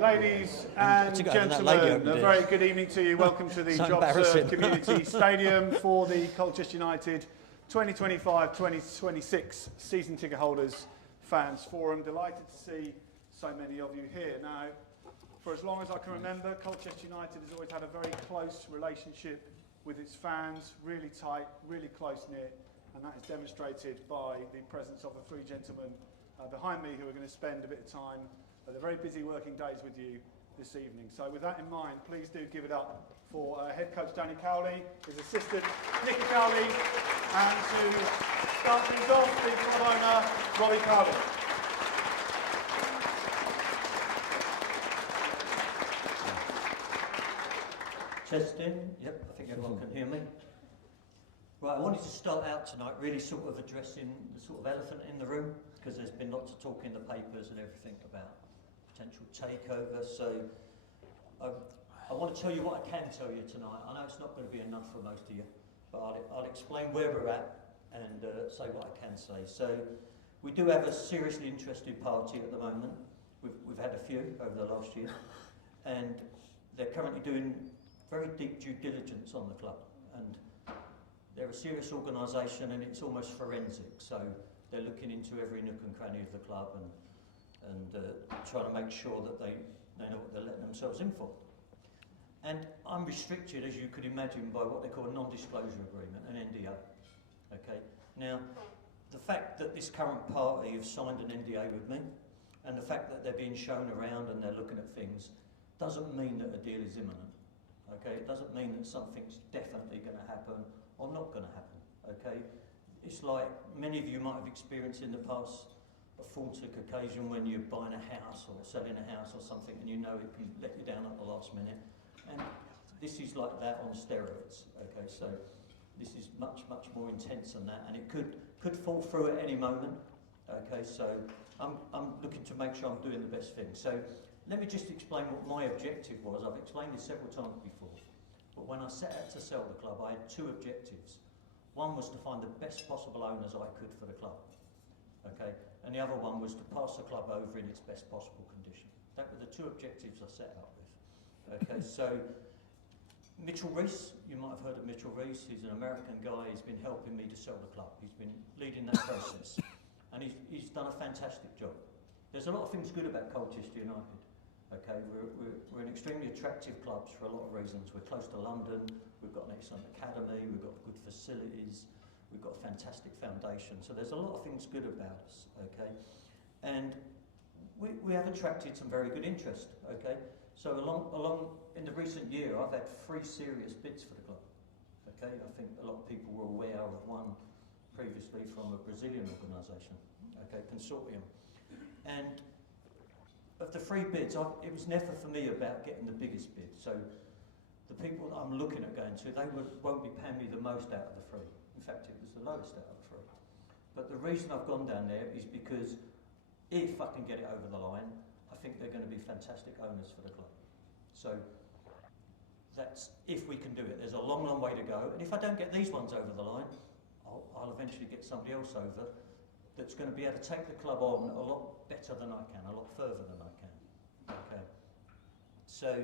Ladies and gentlemen, a very good evening to you. Welcome to the JobServe Community Stadium for the Colchester United 2025-2026 season ticket holders fans forum. Delighted to see so many of you here. Now, for as long as I can remember, Colchester United has always had a very close relationship with its fans, really tight, really close-knit, and that is demonstrated by the presence of the three gentlemen behind me who are going to spend a bit of time the very busy working days with you this evening. So with that in mind, please do give it up for head coach Danny Cowley, his assistant Nicky Cowley, and to start things off, the club owner Robbie Cowling. Testing, yep, I think everyone can hear me. Right, I wanted to start out tonight really sort of addressing the sort of elephant in the room, because there's been lots of talk in the papers and everything about potential takeover. So I want to tell you what I can tell you tonight. I know it's not going to be enough for most of you, but I'll explain where we're at and say what I can say. So we do have a seriously interested party at the moment. We've had a few over the last year, and they're currently doing very deep due diligence on the club. And they're a serious organisation, and it's almost forensic. So they're looking into every nook and cranny of the club and trying to make sure that they know what they're letting themselves in for. And I'm restricted, as you could imagine, by what they call a non-disclosure agreement, an NDA. Okay. Now, the fact that this current party have signed an NDA with me, and the fact that they're being shown around and they're looking at things, doesn't mean that a deal is imminent. Okay. It doesn't mean that something's definitely going to happen or not going to happen. Okay. It's like many of you might have experienced in the past, a fortuitous occasion when you're buying a house or selling a house or something, and you know it can let you down at the last minute. And this is like that on steroids. Okay, so this is much more intense than that, and it could fall through at any moment. Okay, so I'm looking to make sure I'm doing the best thing. So let me just explain what my objective was. I've explained this several times before, but when I set out to sell the club, I had two objectives. One was to find the best possible owners I could for the club. Okay, and the other one was to pass the club over in its best possible condition. That were the two objectives I set out with. Okay, so Mitchell Reese, you might have heard of Mitchell Reese. He's an American guy. He's been helping me to sell the club. He's been leading that process, and he's done a fantastic job. There's a lot of things good about Colchester United. Okay, we're an extremely attractive club for a lot of reasons. We're close to London. We've got an excellent academy. We've got good facilities. We've got a fantastic foundation. So there's a lot of things good about us, okay? And we have attracted some very good interest, okay? So along in the recent year, I've had 3 serious bids for the club, okay? I think a lot of people were aware of one previously from a Brazilian organisation, okay, consortium. And of the 3 bids, it was never for me about getting the biggest bid. So the people that I'm looking at going to, they won't be paying me the most out of the 3. In fact, it was the lowest out of the 3. But the reason I've gone down there is because if I can get it over the line, I think they're going to be fantastic owners for the club. So that's if we can do it. There's a long way to go. And if I don't get these ones over the line, I'll eventually get somebody else over that's going to be able to take the club on a lot better than I can, a lot further than I can. Okay. So,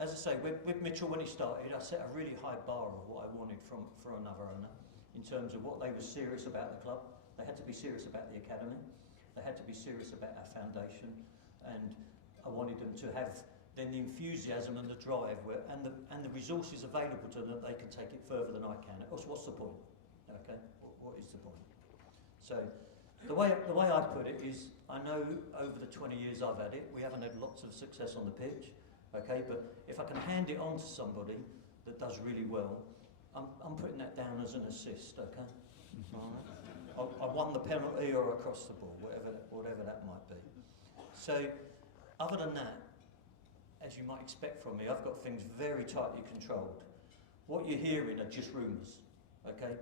as I say, with Mitchell, when he started, I set a really high bar of what I wanted for another owner in terms of what they were serious about the club. They had to be serious about the academy. They had to be serious about our foundation, and I wanted them to have then the enthusiasm and the drive and the resources available to them that they can take it further than I can. Else, what's the point? Okay, what is the point? So the way I put it is, I know over the 20 years I've had it, we haven't had lots of success on the pitch. Okay, but if I can hand it on to somebody that does really well, I'm putting that down as an assist. Okay, I won the penalty or across the ball, whatever that might be. So, other than that, as you might expect from me, I've got things very tightly controlled. What you're hearing are just rumours. Okay,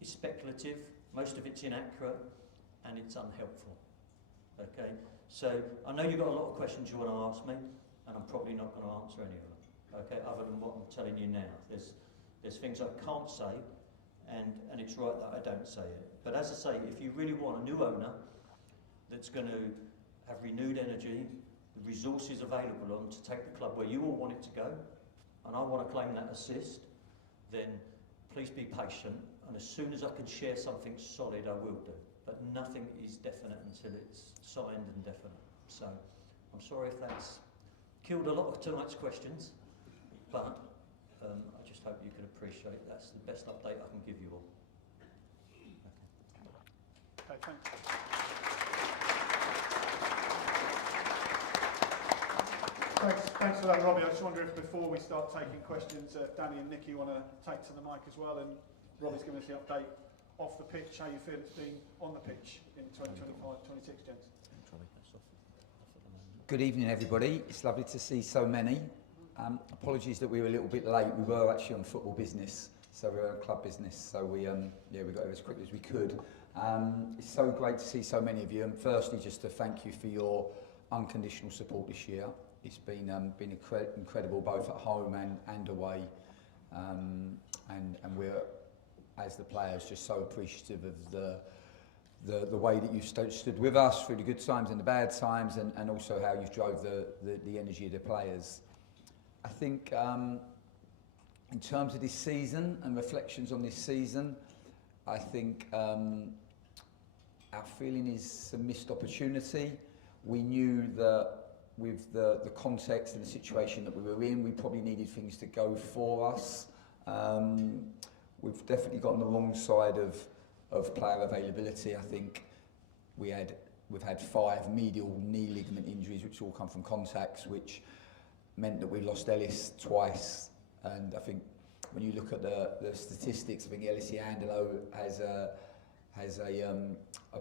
it's speculative. Most of it's inaccurate, and it's unhelpful. Okay, so I know you've got a lot of questions you want to ask me, and I'm probably not going to answer any of them, okay, other than what I'm telling you now. There's things I can't say, and it's right that I don't say it. But as I say, if you really want a new owner that's going to have renewed energy, the resources available on to take the club where you all want it to go, and I want to claim that assist, then please be patient, and as soon as I can share something solid, I will do. But nothing is definite until it's signed and definite. So I'm sorry if that's killed a lot of tonight's questions, but I just hope you can appreciate that's the best update I can give you all. Okay, thanks. Thanks for that, Robbie. I just wonder if before we start taking questions, Danny and Nicky want to take to the mic as well, and Robbie's giving us the update off the pitch, how you feel it's been on the pitch in 2025-26, gents. Good evening, everybody. It's lovely to see so many. Apologies that we were a little bit late. We were actually on football business, so we were on club business. So we got over as quickly as we could. It's so great to see so many of you. And firstly, just to thank you for your unconditional support this year. It's been incredible, both at home and away. And we're, as the players, just so appreciative of the way that you've stood with us through the good times and the bad times, and also how you've drove the energy of the players. I think in terms of this season and reflections on this season, I think our feeling is some missed opportunity. We knew that with the context and the situation that we were in, we probably needed things to go for us. We've definitely got on the wrong side of player availability. I think we've had 5 medial knee ligament injuries, which all come from contacts, which meant that we lost Ellis twice. And I think when you look at the statistics, I think Ellis Angelo has a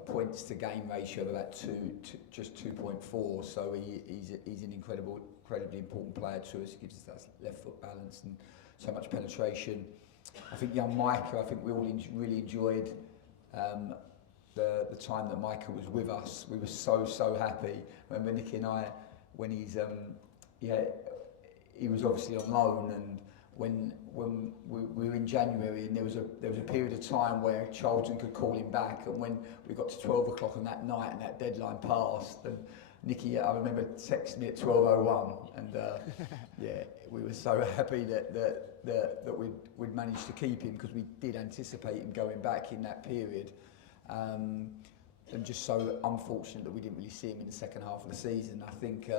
points to game ratio of about just 2.4. So he's an incredibly important player to us. He gives us that left foot balance and so much penetration. I think young Micah, I think we all really enjoyed the time that Micah was with us. We were so happy. Remember Nicky and I, when he was obviously on loan, and when we were in January, and there was a period of time where Charlton could call him back, and when we got to 12 o'clock on that night and that deadline passed, and Nicky, I remember texting me at 12:01, and we were so happy that we'd managed to keep him, because we did anticipate him going back in that period, and just so unfortunate that we didn't really see him in the second half of the season. I think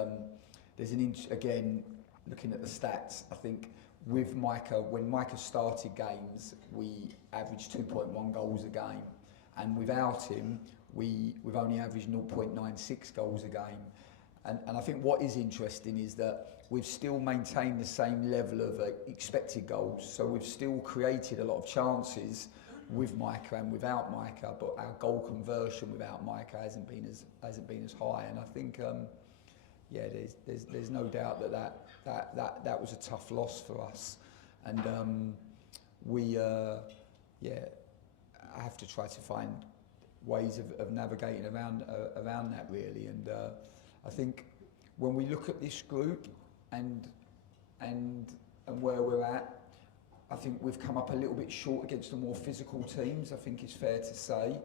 there's again, looking at the stats, I think with Micah, when Micah started games, we averaged 2.1 goals a game, and without him, we've only averaged 0.96 goals a game. And I think what is interesting is that we've still maintained the same level of expected goals. So we've still created a lot of chances with Micah and without Micah, but our goal conversion without Micah hasn't been as high. And I think there's no doubt that was a tough loss for us. And I have to try to find ways of navigating around that, really. And I think when we look at this group and where we're at, I think we've come up a little bit short against the more physical teams, I think it's fair to say.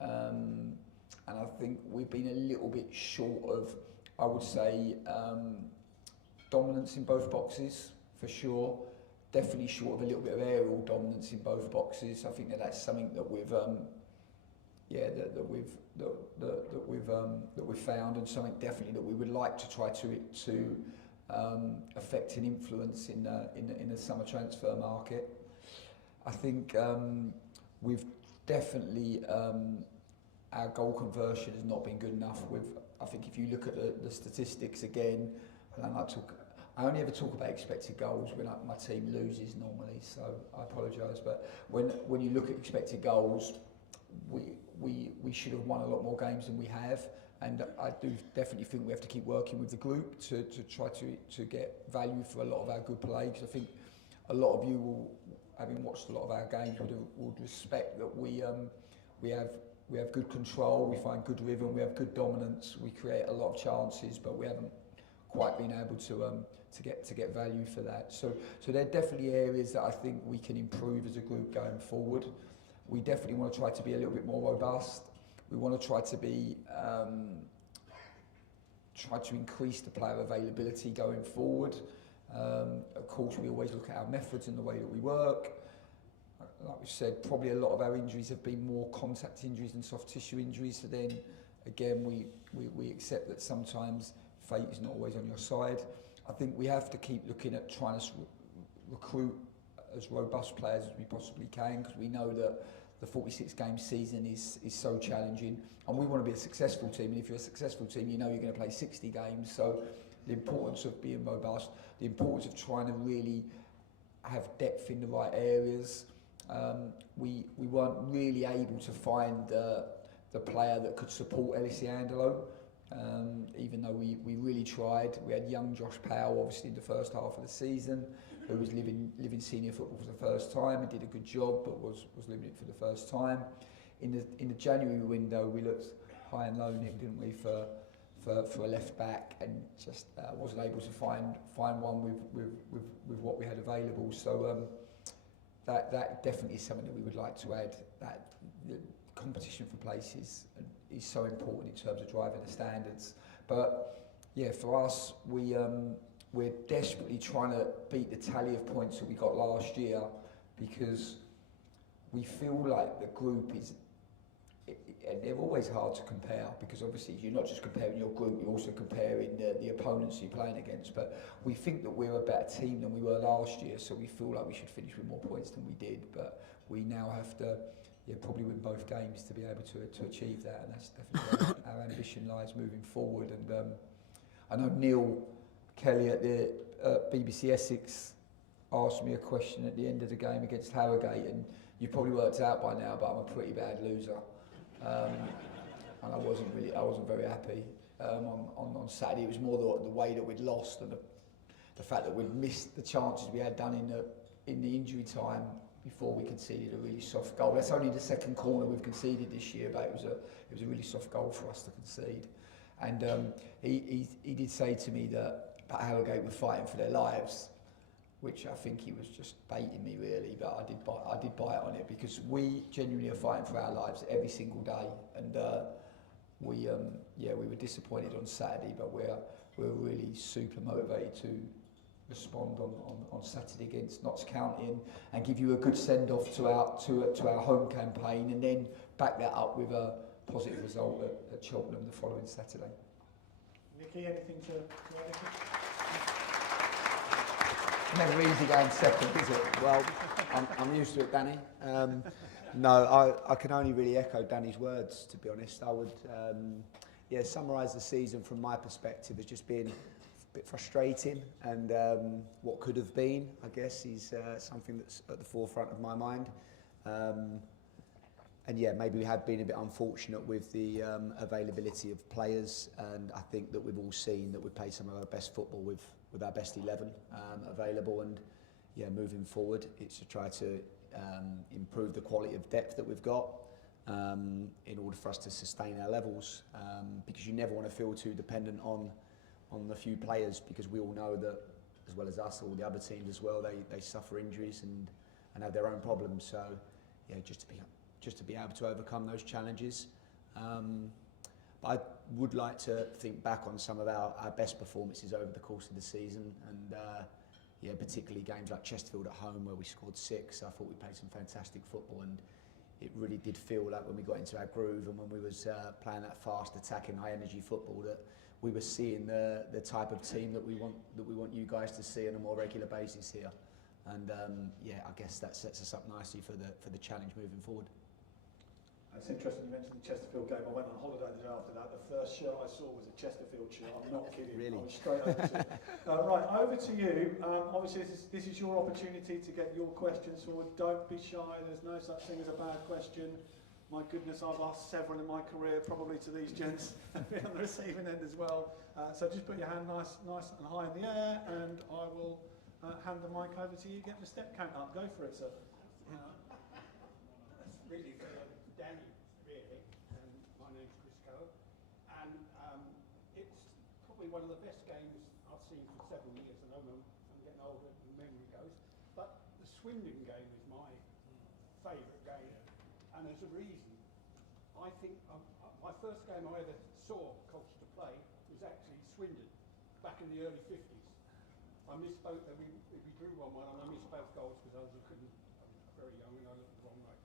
And I think we've been a little bit short of, I would say, dominance in both boxes, for sure. Definitely short of a little bit of aerial dominance in both boxes. I think that's something that we've we've found, and something definitely that we would like to try to affect and influence in the summer transfer market. I think we've definitely our goal conversion has not been good enough. I think if you look at the statistics again, and I only ever talk about expected goals when my team loses normally, so I apologise. But when you look at expected goals, we should have won a lot more games than we have, and I do definitely think we have to keep working with the group to try to get value for a lot of our good play. Because I think a lot of you will, having watched a lot of our games, would respect that we have good control, we find good rhythm, we have good dominance, we create a lot of chances, but we haven't quite been able to get value for that. So there are definitely areas that I think we can improve as a group going forward. We definitely want to try to be a little bit more robust. We want to try to be tried to increase the player availability going forward. Of course, we always look at our methods and the way that we work. Like we said, probably a lot of our injuries have been more contact injuries than soft tissue injuries. So then, again, we accept that sometimes fate is not always on your side. I think we have to keep looking at trying to recruit as robust players as we possibly can, because we know that the 46-game season is so challenging, and we want to be a successful team. And if you're a successful team, you know you're going to play 60 games. So the importance of being robust, the importance of trying to really have depth in the right areas. We weren't really able to find the player that could support Angelo, even though we really tried. We had young Josh Powell, obviously, in the first half of the season, who was living senior football for the first time and did a good job, but was living it for the first time. In the January window, we looked high and low, Nick, didn't we, for a left back, and just wasn't able to find one with what we had available. So that definitely is something that we would like to add. That the competition for places is so important in terms of driving the standards. But yeah, for us, we're desperately trying to beat the tally of points that we got last year, because we feel like the group is, and they're always hard to compare, because obviously you're not just comparing your group, you're also comparing the opponents you're playing against. But we think that we're a better team than we were last year, so we feel like we should finish with more points than we did. But we now have to probably win both games to be able to achieve that, and that's definitely where our ambition lies moving forward. And I know Neil Kelly at the BBC Essex asked me a question at the end of the game against Harrogate, and you probably worked out by now, but I'm a pretty bad loser. And I wasn't very happy on Saturday. It was more the way that we'd lost, and the fact that we'd missed the chances we had done in the injury time before we conceded a really soft goal. That's only the second corner we've conceded this year, but it was a really soft goal for us to concede. And he did say to me that Harrogate were fighting for their lives, which I think he was just baiting me really, but I did bite on it, because we genuinely are fighting for our lives every single day. And we were disappointed on Saturday, but we're really super motivated to respond on Saturday against Notts County and give you a good send off to our home campaign, and then back that up with a positive result at Cheltenham the following Saturday. Nicky, anything to add? Never easy going second, is it? Well, I'm used to it, Danny. No, I can only really echo Danny's words, to be honest. I would summarise the season from my perspective as just being a bit frustrating, and what could have been, I guess, is something that's at the forefront of my mind. And yeah, maybe we have been a bit unfortunate with the availability of players, and I think that we've all seen that we've played some of our best football with our best 11 available. And yeah, moving forward, it's to try to improve the quality of depth that we've got in order for us to sustain our levels, because you never want to feel too dependent on the few players, because we all know that, as well as us, all the other teams as well, they suffer injuries and have their own problems. So yeah, just to be able to overcome those challenges. But I would like to think back on some of our best performances over the course of the season, and particularly games like Chesterfield at home, where we scored 6. I thought we played some fantastic football, and it really did feel like when we got into our groove and when we was playing that fast, attacking, high energy football, that we were seeing the type of team that we want you guys to see on a more regular basis here. And I guess that sets us up nicely for the challenge moving forward. It's interesting you mentioned the Chesterfield game. I went on holiday the day after that. The first shirt I saw was a Chesterfield shirt. I'm not kidding. Really? I was straight over to it. Right, over to you. Obviously, this is your opportunity to get your questions forward. Don't be shy. There's no such thing as a bad question. My goodness, I've asked several in my career, probably to these gents on the receiving end as well. So just put your hand nice and high in the air, and I will hand the mic over to you. Get the step count up. Go for it, sir. That's really for Danny, really. My name's Chris Coe, and it's probably one of the best games I've seen for several years. I know I'm getting older and memory goes, but the Swindon game is my favourite game, and there's a reason. I think my first game I ever saw Colchester play was actually back in the early 50s. I misspoke that we drew 1-1, and I missed both goals because I couldn't. I'm very young and I looked the wrong way.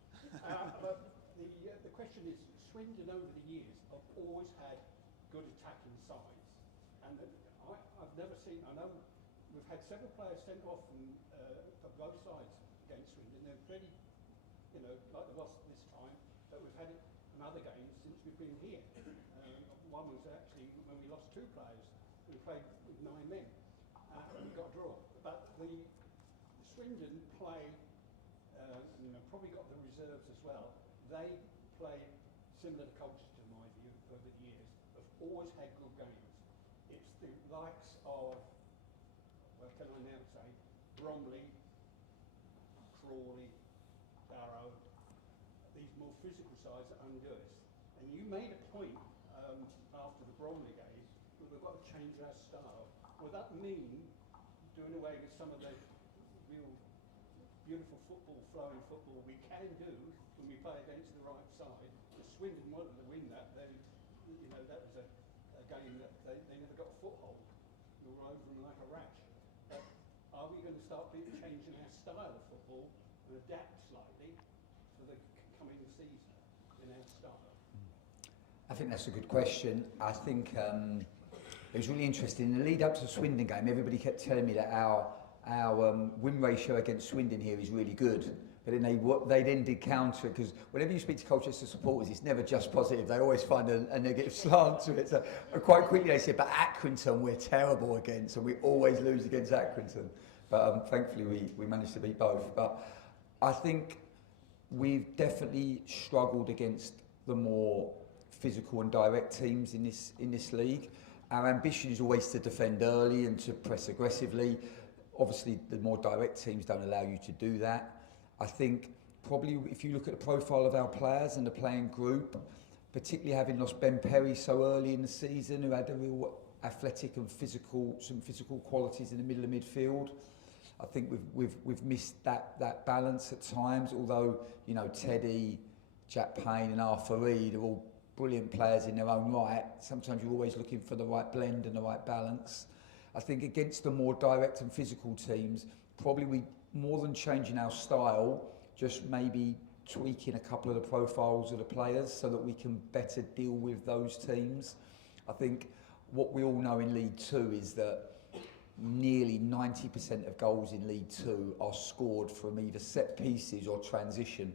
But the question is, Swindon over the years have always had good attacking sides, and I've never seen. I know we've had several players sent off for both sides against Swindon. They're pretty, like there was this time, but we've had it in other games since we've been here. One was actually when we lost 2 players. We played with 9 men. And we got a draw. But the Swindon play, probably got the reserves as well. They play similar to Colchester, in my view, over the years. Have always had good games. It's the likes of, what can I now say, Bromley, Crawley, Barrow, these more physical sides that undo us. And you made a point after the Bromley game that we've got to change our style. Will that mean doing away with some of the real beautiful football, flowing football we can do when we play against the right side? The Swindon wanted to win that. That was a game that they never got a foothold. We were over them like a rash. But are we going to start changing our style of football and adapt slightly for the coming season in our style? I think that's a good question. I think it was really interesting. In the lead up to the Swindon game, everybody kept telling me that our win ratio against Swindon here is really good. But then they then did counter it, because whenever you speak to Colchester supporters, it's never just positive. They always find a negative slant to it. So quite quickly they said, but Accrington we're terrible against, and we always lose against Accrington. But thankfully we managed to beat both. But I think we've definitely struggled against the more physical and direct teams in this league. Our ambition is always to defend early and to press aggressively. Obviously, the more direct teams don't allow you to do that. I think probably if you look at the profile of our players and the playing group, particularly having lost Ben Perry so early in the season, who had a real athletic and some physical qualities in the middle of midfield, I think we've missed that balance at times. Although Teddy, Jack Payne, and Arthur Reid are all brilliant players in their own right, sometimes you're always looking for the right blend and the right balance. I think against the more direct and physical teams, probably we, more than changing our style, just maybe tweaking a couple of the profiles of the players so that we can better deal with those teams. I think what we all know in League Two is that nearly 90% of goals in League Two are scored from either set pieces or transition.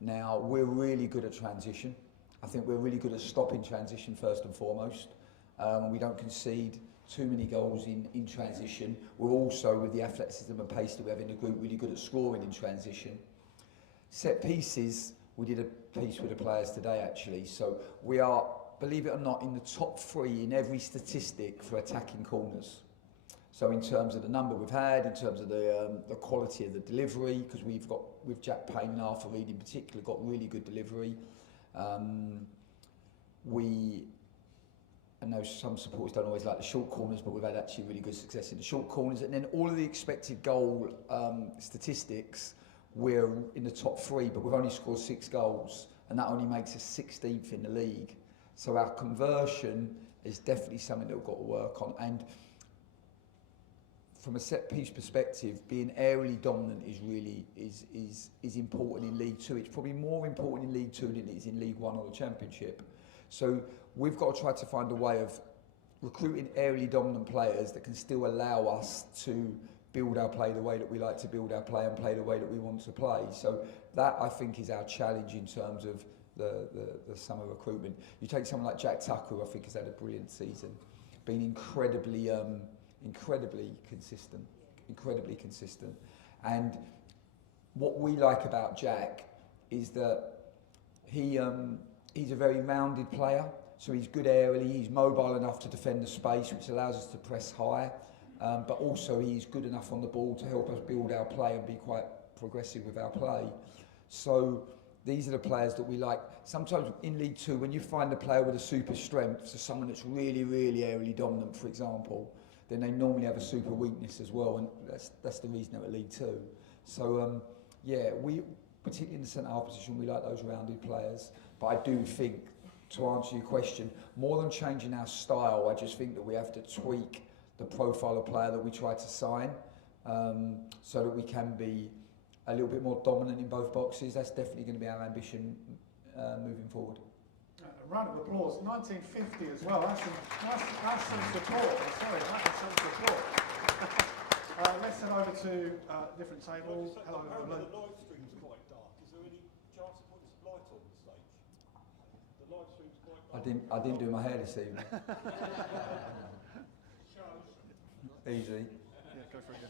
Now, we're really good at transition. I think we're really good at stopping transition first and foremost. We don't concede too many goals in transition. We're also, with the athleticism and pace that we have in the group, really good at scoring in transition. Set pieces, we did a piece with the players today actually, so we are, believe it or not, in the top 3 in every statistic for attacking corners. So in terms of the number we've had, in terms of the quality of the delivery, because we've got, with Jack Payne and Arthur Reid in particular, got really good delivery. I know some supporters don't always like the short corners, but we've had actually really good success in the short corners. And then all of the expected goal statistics, we're in the top 3, but we've only scored 6 goals, and that only makes us 16th in the league. So our conversion is definitely something that we've got to work on. And from a set piece perspective, being aerially dominant is really is important in League Two. It's probably more important in League Two than it is in League One or the Championship. So we've got to try to find a way of recruiting aerially dominant players that can still allow us to build our play the way that we like to build our play and play the way that we want to play. So that, I think, is our challenge in terms of the summer recruitment. You take someone like Jack Tucker, who I think has had a brilliant season, been incredibly consistent. And what we like about Jack is that he's a very rounded player. So he's good aerially, he's mobile enough to defend the space, which allows us to press high. But also he's good enough on the ball to help us build our play and be quite progressive with our play. So these are the players that we like. Sometimes in League Two, when you find a player with a super strength, so someone that's really, really aerially dominant, for example, then they normally have a super weakness as well, and that's the reason they're at League Two. So we, particularly in the centre-half position, we like those rounded players. But I do think, to answer your question, more than changing our style, I just think that we have to tweak the profile of player that we try to sign, so that we can be a little bit more dominant in both boxes. That's definitely going to be our ambition moving forward. A round of applause. 1950 as well. That's some support. Sorry, that is some support. Let's head over to different tables. Hello. Apparently the live stream's quite dark. Is there any chance of putting some light on the stage? The live stream's quite dark. I didn't do my hair this evening. Easy. Yeah, go for it.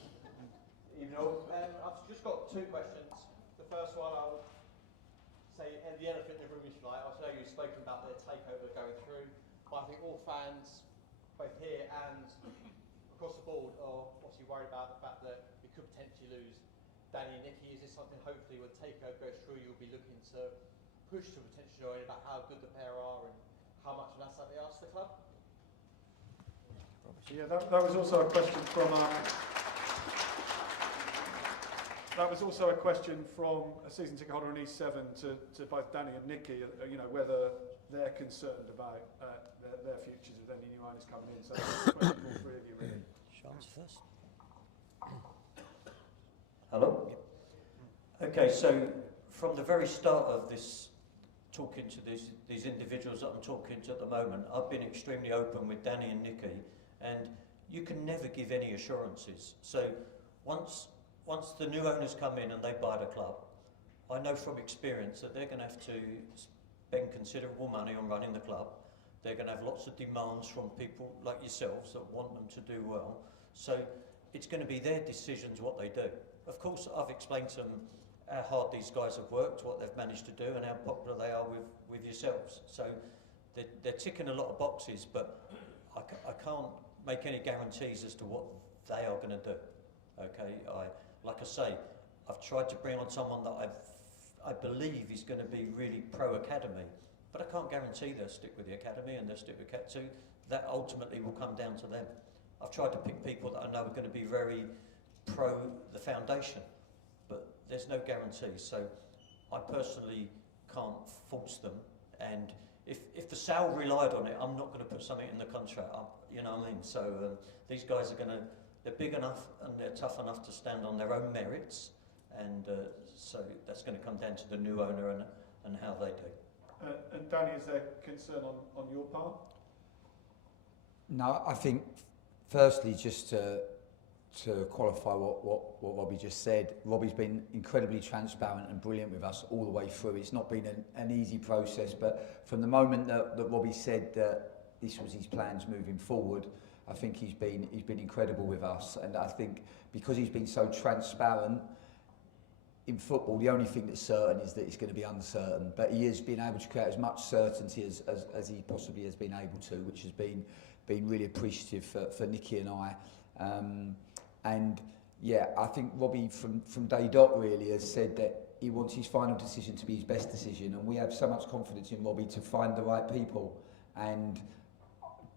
Evening all. I've just got two questions. The first one I'll say, the elephant in the room, if you like. I know you've spoken about the takeover going through, but I think all fans, both here and across the board, are obviously worried about the fact that we could potentially lose Danny and Nicky. Is this something, hopefully, when the takeover goes through, you'll be looking to push to potentially knowing about how good the pair are and how much of an asset they are to the club? Yeah, that was also a question from. That was also a question from a season ticket holder in E7 to both Danny and Nicky. You know, whether they're concerned about their futures with any new owners coming in. So that's a question for all three of you, really. Sean's first. Hello? Okay, so from the very start of this, talking to these individuals that I'm talking to at the moment, I've been extremely open with Danny and Nicky, and you can never give any assurances. So once the new owners come in and they buy the club, I know from experience that they're going to have to spend considerable money on running the club. They're going to have lots of demands from people like yourselves that want them to do well. So it's going to be their decisions what they do. Of course, I've explained to them how hard these guys have worked, what they've managed to do, and how popular they are with yourselves. So they're ticking a lot of boxes, but I can't make any guarantees as to what they are going to do. Okay, like I say, I've tried to bring on someone that I believe is going to be really pro-academy, but I can't guarantee they'll stick with the academy and they'll stick with Cat 2. That ultimately will come down to them. I've tried to pick people that I know are going to be very pro the foundation, but there's no guarantee. So I personally can't force them, and if the sale relied on it, I'm not going to put something in the contract. You know what I mean? So these guys are going to. They're big enough and they're tough enough to stand on their own merits, and so that's going to come down to the new owner and how they do. And Danny, is there concern on your part? No, I think firstly just to qualify what Robbie just said, Robbie's been incredibly transparent and brilliant with us all the way through. It's not been an easy process, but from the moment that Robbie said that this was his plans moving forward, I think he's been incredible with us, and I think because he's been so transparent in football, the only thing that's certain is that it's going to be uncertain. But he has been able to create as much certainty as he possibly has been able to, which has been really appreciative for Nicky and I. And yeah, I think Robbie from day dot really has said that he wants his final decision to be his best decision, and we have so much confidence in Robbie to find the right people. And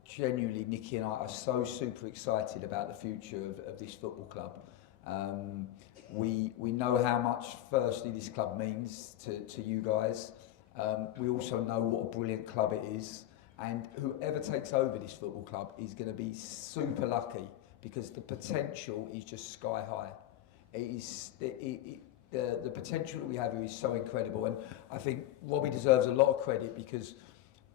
genuinely, Nicky and I are so super excited about the future of this football club. We know how much, firstly, this club means to you guys. We also know what a brilliant club it is, and whoever takes over this football club is going to be super lucky, because the potential is just sky high. The potential that we have here is so incredible, and I think Robbie deserves a lot of credit, because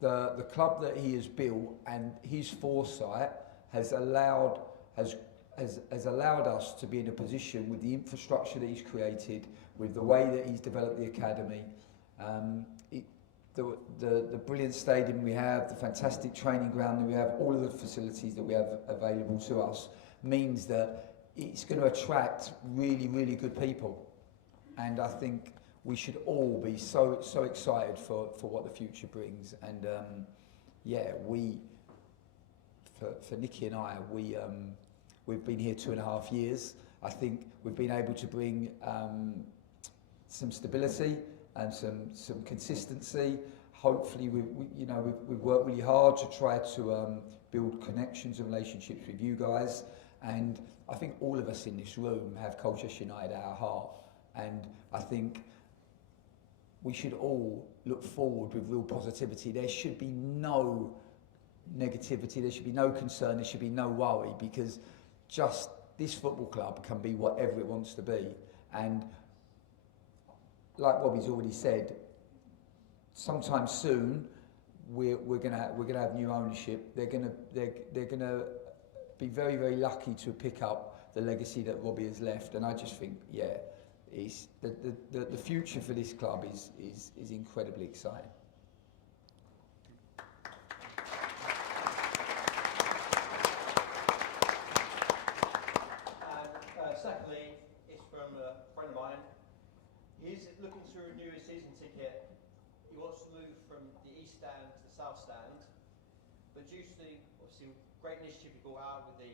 the club that he has built and his foresight has allowed us to be in a position with the infrastructure that he's created, with the way that he's developed the academy, the brilliant stadium we have, the fantastic training ground that we have, all of the facilities that we have available to us, means that it's going to attract really, really good people. And I think we should all be so excited for what the future brings. And yeah, for Nicky and I, we've been here 2.5 years. I think we've been able to bring some stability and some consistency. Hopefully, we've worked really hard to try to build connections and relationships with you guys. And I think all of us in this room have Colchester United at our heart. And I think we should all look forward with real positivity. There should be no negativity, there should be no concern, there should be no worry, because just this football club can be whatever it wants to be. And like Robbie's already said, sometime soon we're gonna have new ownership. They're gonna be very, very lucky to pick up the legacy that Robbie has left. And I just think, yeah, it's the future for this club is incredibly exciting. Secondly, it's from a friend of mine. He's looking to renew his season ticket. He wants to move from the East Stand to the South Stand, but due to the obviously great initiative you brought out with the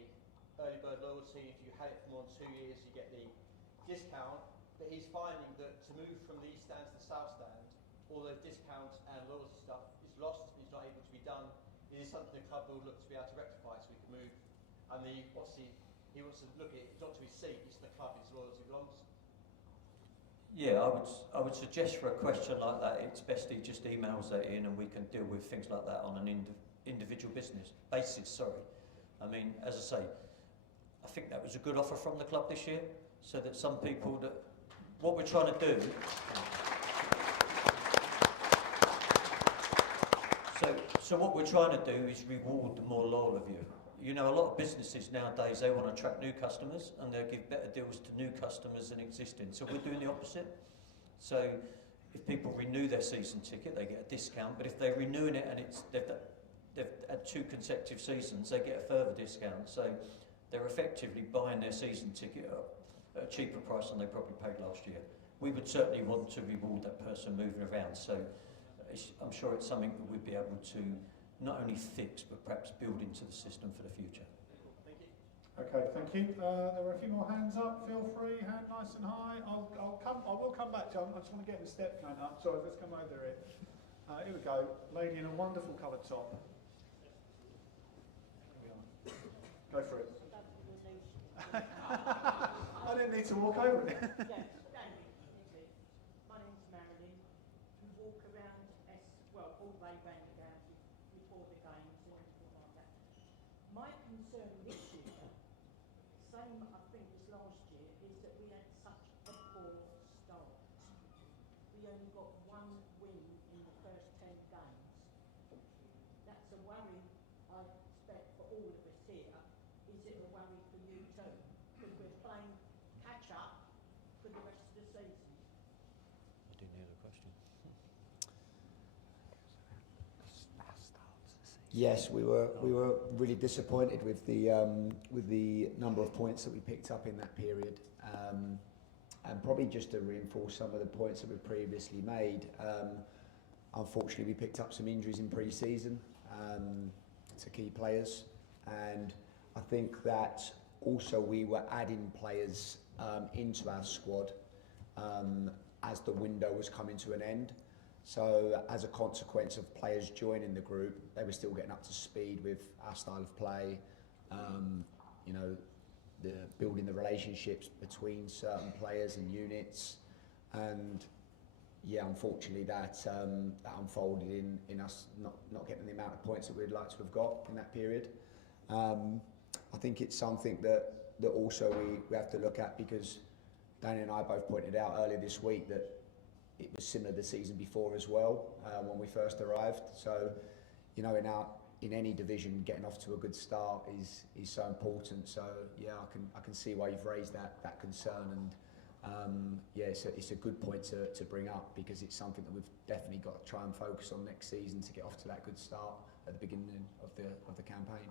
early bird loyalty, if you had it for more than 2 years, you get the discount. But he's finding that to move from the East Stand to the South Stand, all those discounts and loyalty stuff is lost. It's not able to be done. It is something the club will look to be able to rectify, so we can move. And obviously, he wants to look at it, it's not to his seat, it's the club his loyalty belongs. Yeah, I would suggest for a question like that, it's best he just emails that in and we can deal with things like that on an individual business basis, sorry. I mean, as I say, I think that was a good offer from the club this year, so that some people that, what we're trying to do, so what we're trying to do is reward the more loyal of you. You know, a lot of businesses nowadays, they want to attract new customers and they'll give better deals to new customers than existing. So we're doing the opposite. So if people renew their season ticket, they get a discount. But if they're renewing it and they've had 2 consecutive seasons, they get a further discount. So they're effectively buying their season ticket at a cheaper price than they probably paid last year. We would certainly want to reward that person moving around. So I'm sure it's something that we'd be able to not only fix, but perhaps build into the system for the future. Thank you. Okay, thank you. There were a few more hands up. Feel free, hand nice and high. I will come back to you. I just want to get the step going up. Sorry, let's come over here. Here we go. Lady in a wonderful coloured top. Here we are. Go for it. I didn't need to walk over it. Yes, Danny, Nicky. My name's Marilyn. We walk around, all the way round before the games and everything like that. My concern this year, same I think as last year, is that we had such a poor start. We only got 1 win in the first 10 games. That's a worry, I expect, for all of us here. Is it a worry for you too? Because we're playing catch up for the rest of the season. I didn't hear the question. Yes, we were really disappointed with the number of points that we picked up in that period, and probably just to reinforce some of the points that we previously made. Unfortunately, we picked up some injuries in pre-season to key players, and I think that also we were adding players into our squad as the window was coming to an end. So as a consequence of players joining the group, they were still getting up to speed with our style of play, you know, building the relationships between certain players and units, and yeah, unfortunately that unfolded in us not getting the amount of points that we'd like to have got in that period. I think it's something that also we have to look at, because Danny and I both pointed out earlier this week that it was similar the season before as well, when we first arrived. So, you know, in any division, getting off to a good start is so important. So yeah, I can see why you've raised that concern, and yeah, it's a good point to bring up, because it's something that we've definitely got to try and focus on next season to get off to that good start at the beginning of the campaign.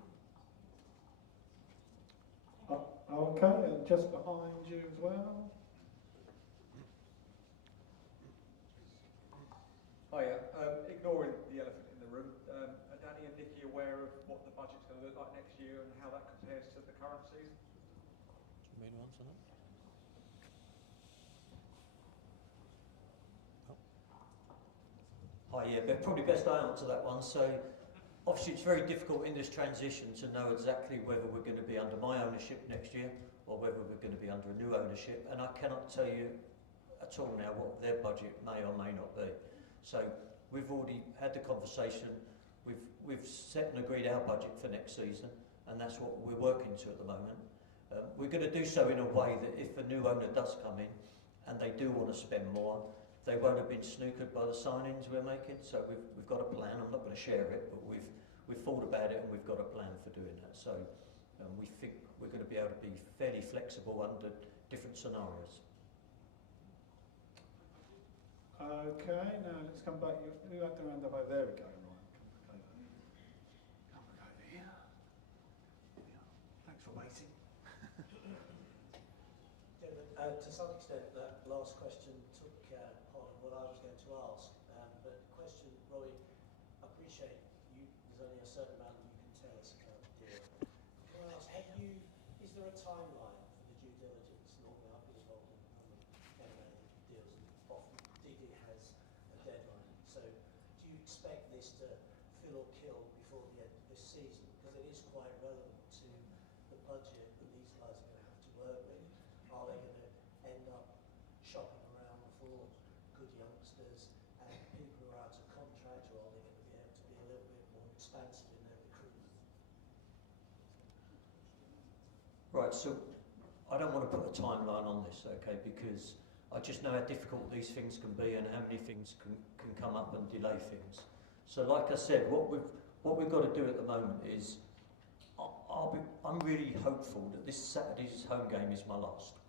Okay, and just behind you as well. Hiya. Ignoring the elephant in the room, are Danny and Nicky aware of what the budget's going to look like next year and how that compares to the current season? Do you mean to answer that? Hi, yeah, but probably best I answer that one. So obviously it's very difficult in this transition to know exactly whether we're going to be under my ownership next year or whether we're going to be under a new ownership, and I cannot tell you at all now what their budget may or may not be. So we've already had the conversation. we've set and agreed our budget for next season, and that's what we're working to at the moment. We're going to do so in a way that if a new owner does come in and they do want to spend more, they won't have been snookered by the signings we're making. So we've got a plan. I'm not going to share it, but we've thought about it and we've got a plan for doing that. So we think we're going to be able to be fairly flexible under different scenarios. Okay, now let's come back. You have to round up over there. We go, right. Come back over here. Thanks for waiting. To some extent, that last question took part of what I was going to ask. But the question, Robbie, I appreciate you. There's only a certain amount that you can tell us about the deal. Can I ask, is there a timeline for the due diligence? Normally, I've been involved in M&A deals, and often DD has a deadline. So, do you expect this to fill or kill before the end of this season? Because it is quite relevant to the budget that these guys are going to have to work with. Are they going to end up shopping around for good youngsters and people who are out of contract, or are they going to be able to be a little bit more expansive in their recruitment? Right, so I don't want to put a timeline on this, okay, because I just know how difficult these things can be and how many things can come up and delay things. So like I said, what we've got to do at the moment is I'm really hopeful that this Saturday's home game is my last.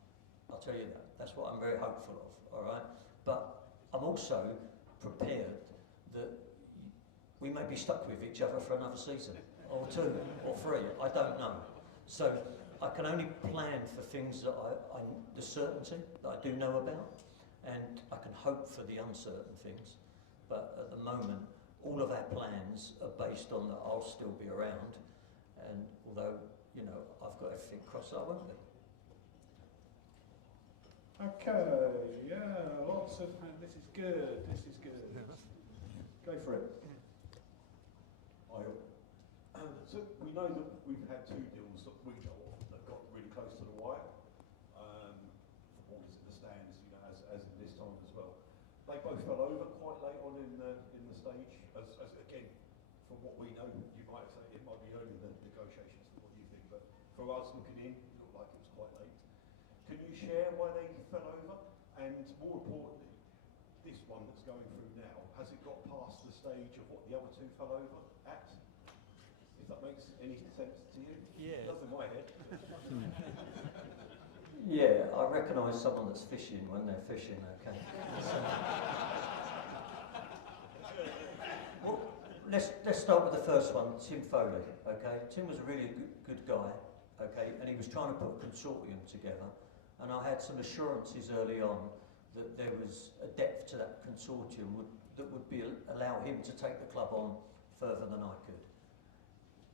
I'll tell you that. That's what I'm very hopeful of, all right? But I'm also prepared that we may be stuck with each other for another season, or 2, or 3, I don't know. So I can only plan for things that the certainty that I do know about, and I can hope for the uncertain things. But at the moment, all of our plans are based on that I'll still be around, and although, you know, I've got everything crossed, I won't be. Okay, yeah, lots of. This is good. This is good. Go for it. So we know that we've had 2 deals that we know of that got really close to the wire. Footballers in the stands, you know, as in this time as well. They both fell over quite late on in the stage. As again, from what we know, you might say it might be early in the negotiations for what you think, but for us looking in, it looked like it was quite late. Can you share why they fell over? And more importantly, this one that's going through now, has it got past the stage of what the other 2 fell over at? If that makes any sense to you? Yeah. It does in my head. Yeah, I recognise someone that's fishing when they're fishing, okay. Well, let's start with the first one, Tim Foley, okay. Tim was a really good guy, okay, and he was trying to put a consortium together, and I had some assurances early on that there was a depth to that consortium that would allow him to take the club on further than I could.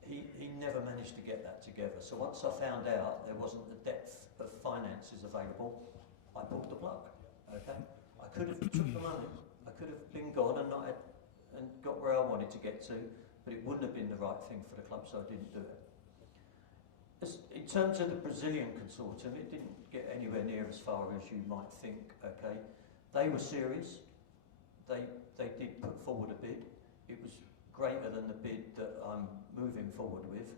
He never managed to get that together. So once I found out there wasn't the depth of finances available, I pulled the plug. Okay, I could have took the money. I could have been gone and got where I wanted to get to, but it wouldn't have been the right thing for the club, so I didn't do it. In terms of the Brazilian consortium, it didn't get anywhere near as far as you might think. Okay, they were serious. They did put forward a bid. It was greater than the bid that I'm moving forward with,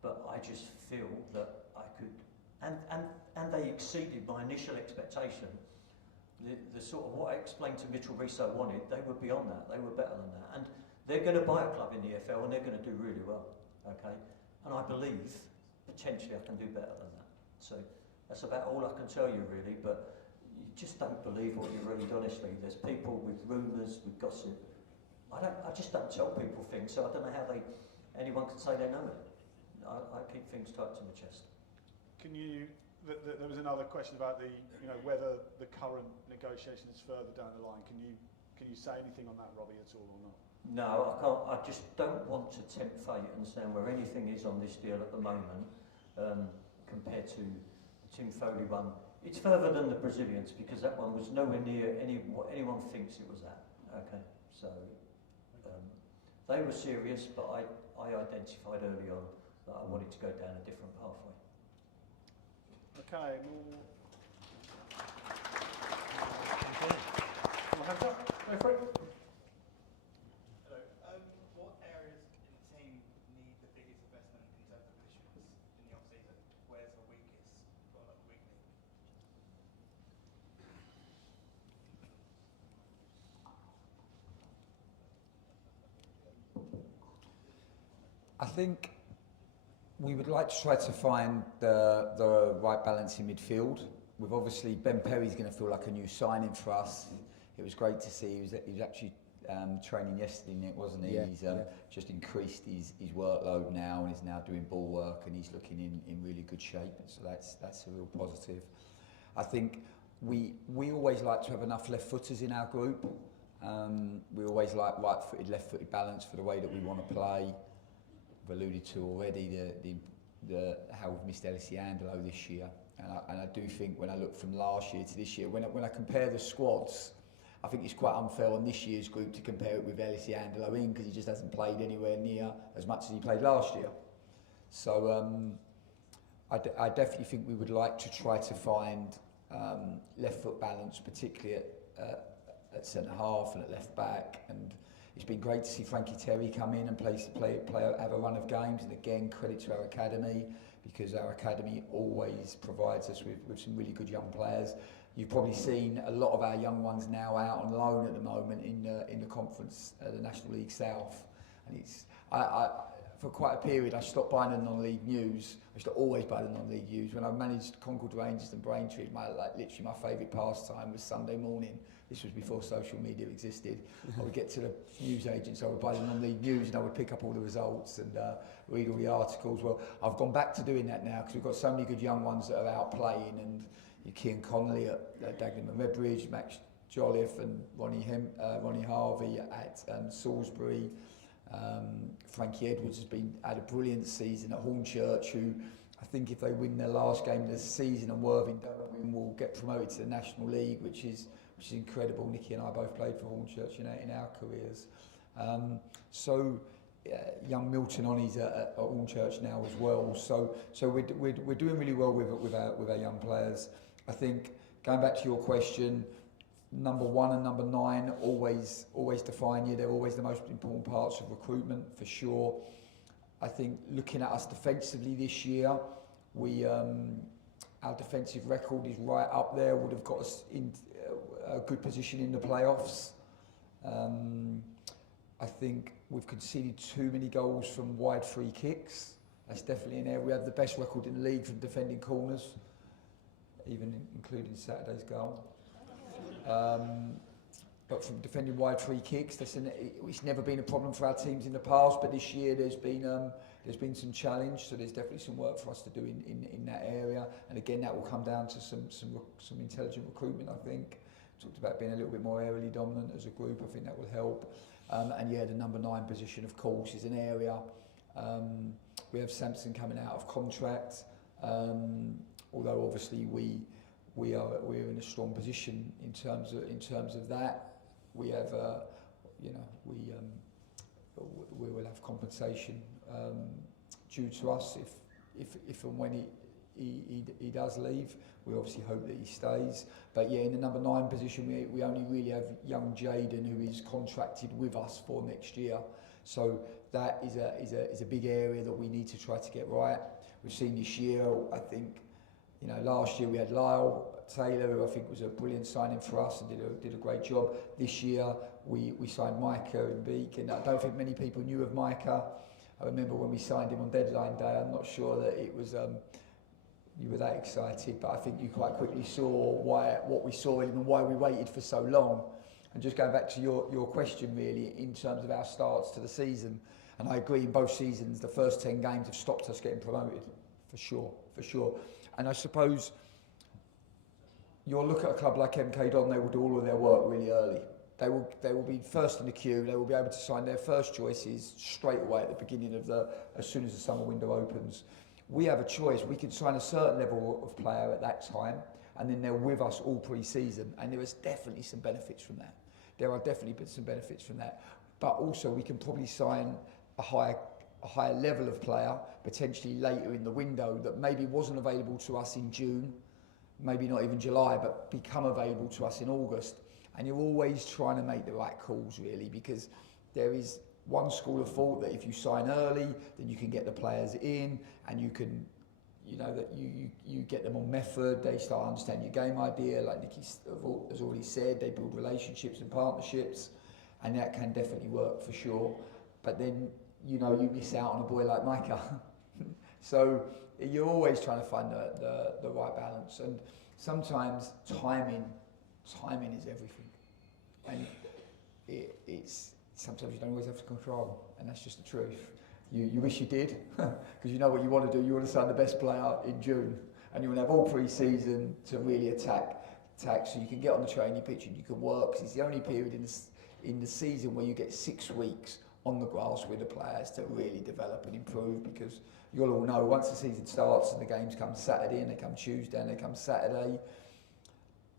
but I just feel that I could, and they exceeded my initial expectation. The sort of what I explained to Mitchell Riso wanted, they were beyond that, they were better than that, and they're going to buy a club in the EFL and they're going to do really well, okay, and I believe potentially I can do better than that. So that's about all I can tell you really, but you just don't believe what you read, honestly. There's people with rumours, with gossip. I just don't tell people things, so I don't know how anyone can say they know it. I keep things tight to my chest. Can you? There was another question about whether the current negotiation is further down the line. Can you say anything on that, Robbie, at all or not? No, I can't. I just don't want to tempt fate and stand where anything is on this deal at the moment compared to the Tim Foley one. It's further than the Brazilians because that one was nowhere near what anyone thinks it was at. Okay, so. They were serious, but I identified early on that I wanted to go down a different pathway. Okay, more hands up. Go for it. Hello. What areas in the I think we would like to try to find the right balance in midfield. With obviously Ben Perry's going to feel like a new signing for us. It was great to see. He was actually training yesterday, Nick, wasn't he? Yeah, He's just increased his workload now and is now doing ball work, and he's looking in really good shape. So that's a real positive. I think we always like to have enough left footers in our group. We always like right footed, left footed balance for the way that we want to play. I've alluded to already the how we've missed Elsie Angelo this year, and I do think when I look from last year to this year, when I compare the squads, I think it's quite unfair on this year's group to compare it with Elsie Angelo in, because he just hasn't played anywhere near as much as he played last year. So I definitely think we would like to try to find left foot balance, particularly at centre half and at left back. And it's been great to see Frankie Terry come in and have a run of games. And again, credit to our academy, because our academy always provides us with some really good young players. You've probably seen a lot of our young ones now out on loan at the moment in the conference, the National League South. And it's for quite a period I stopped buying the non-league news. I used to always buy the non-league news. When I managed Concord Rangers and Braintree, literally my favourite pastime was Sunday morning. This was before social media existed. I would get to the news agents, I would buy the non-league news, and I would pick up all the results and read all the articles. Well, I've gone back to doing that now because we've got so many good young ones that are out playing, and Kean Connolly at Dagenham and Redbridge, Max Jolliffe and Ronnie Harvey at Salisbury. Frankie Edwards has had a brilliant season at Hornchurch, who I think if they win their last game of the season and Worthing don't win, will get promoted to the National League, which is incredible. Nicky and I both played for Hornchurch in our careers. Young Milton Onnies at Hornchurch now as well. So we're doing really well with our young players. I think, going back to your question, number 1 and number 9 always define you. They're always the most important parts of recruitment, for sure. I think looking at us defensively this year, our defensive record is right up there. Would have got us in a good position in the playoffs. I think we've conceded too many goals from wide free kicks. That's definitely an area. We have the best record in the league from defending corners, even including Saturday's goal. But from defending wide free kicks, it's never been a problem for our teams in the past. But this year there's been some challenge, so there's definitely some work for us to do in that area. And again, that will come down to some intelligent recruitment. I think talked about being a little bit more aerially dominant as a group. I think that will help. And yeah, the number 9 position, of course, is an area. We have Sampson coming out of contract, although obviously we're in a strong position in terms of that. We have we will have compensation due to us if and when he does leave. We obviously hope that he stays. But yeah, in the number 9 position, we only really have young Jaden, who is contracted with us for next year. So that is a big area that we need to try to get right. We've seen this year, I think, last year we had Lyle Taylor, who I think was a brilliant signing for us and did a great job. This year we signed Micah in Beak, and I don't think many people knew of Micah. I remember when we signed him on deadline day, I'm not sure that it was you were that excited, but I think you quite quickly saw what we saw in him and why we waited for so long. And just going back to your question, really, in terms of our starts to the season, and I agree, in both seasons the first 10 games have stopped us getting promoted, for sure. And I suppose you'll look at a club like MK Don, they will do all of their work really early. They will be first in the queue. They will be able to sign their first choices straight away at the beginning of as soon as the summer window opens. We have a choice. We can sign a certain level of player at that time, and then they're with us all pre-season, and there is definitely some benefits from that. But also we can probably sign a higher level of player potentially later in the window that maybe wasn't available to us in June, maybe not even July, but become available to us in August. And you're always trying to make the right calls, really, because there is one school of thought that if you sign early, then you can get the players in, and you can, that you get them on method. They start understanding your game idea, like Nicky has already said. They build relationships and partnerships, and that can definitely work for sure. But then you know, you miss out on a boy like Micah. So you're always trying to find the right balance, and sometimes timing is everything, and it's sometimes you don't always have to control, and that's just the truth. You wish you did, because you know what you want to do. You want to sign the best player in June, and you want to have all pre-season to really attack, so you can get on the training pitch and you can work. 'Cause it's the only period in the season where you get 6 weeks on the grass with the players to really develop and improve, because you'll all know once the season starts and the games come Saturday and they come Tuesday and they come Saturday,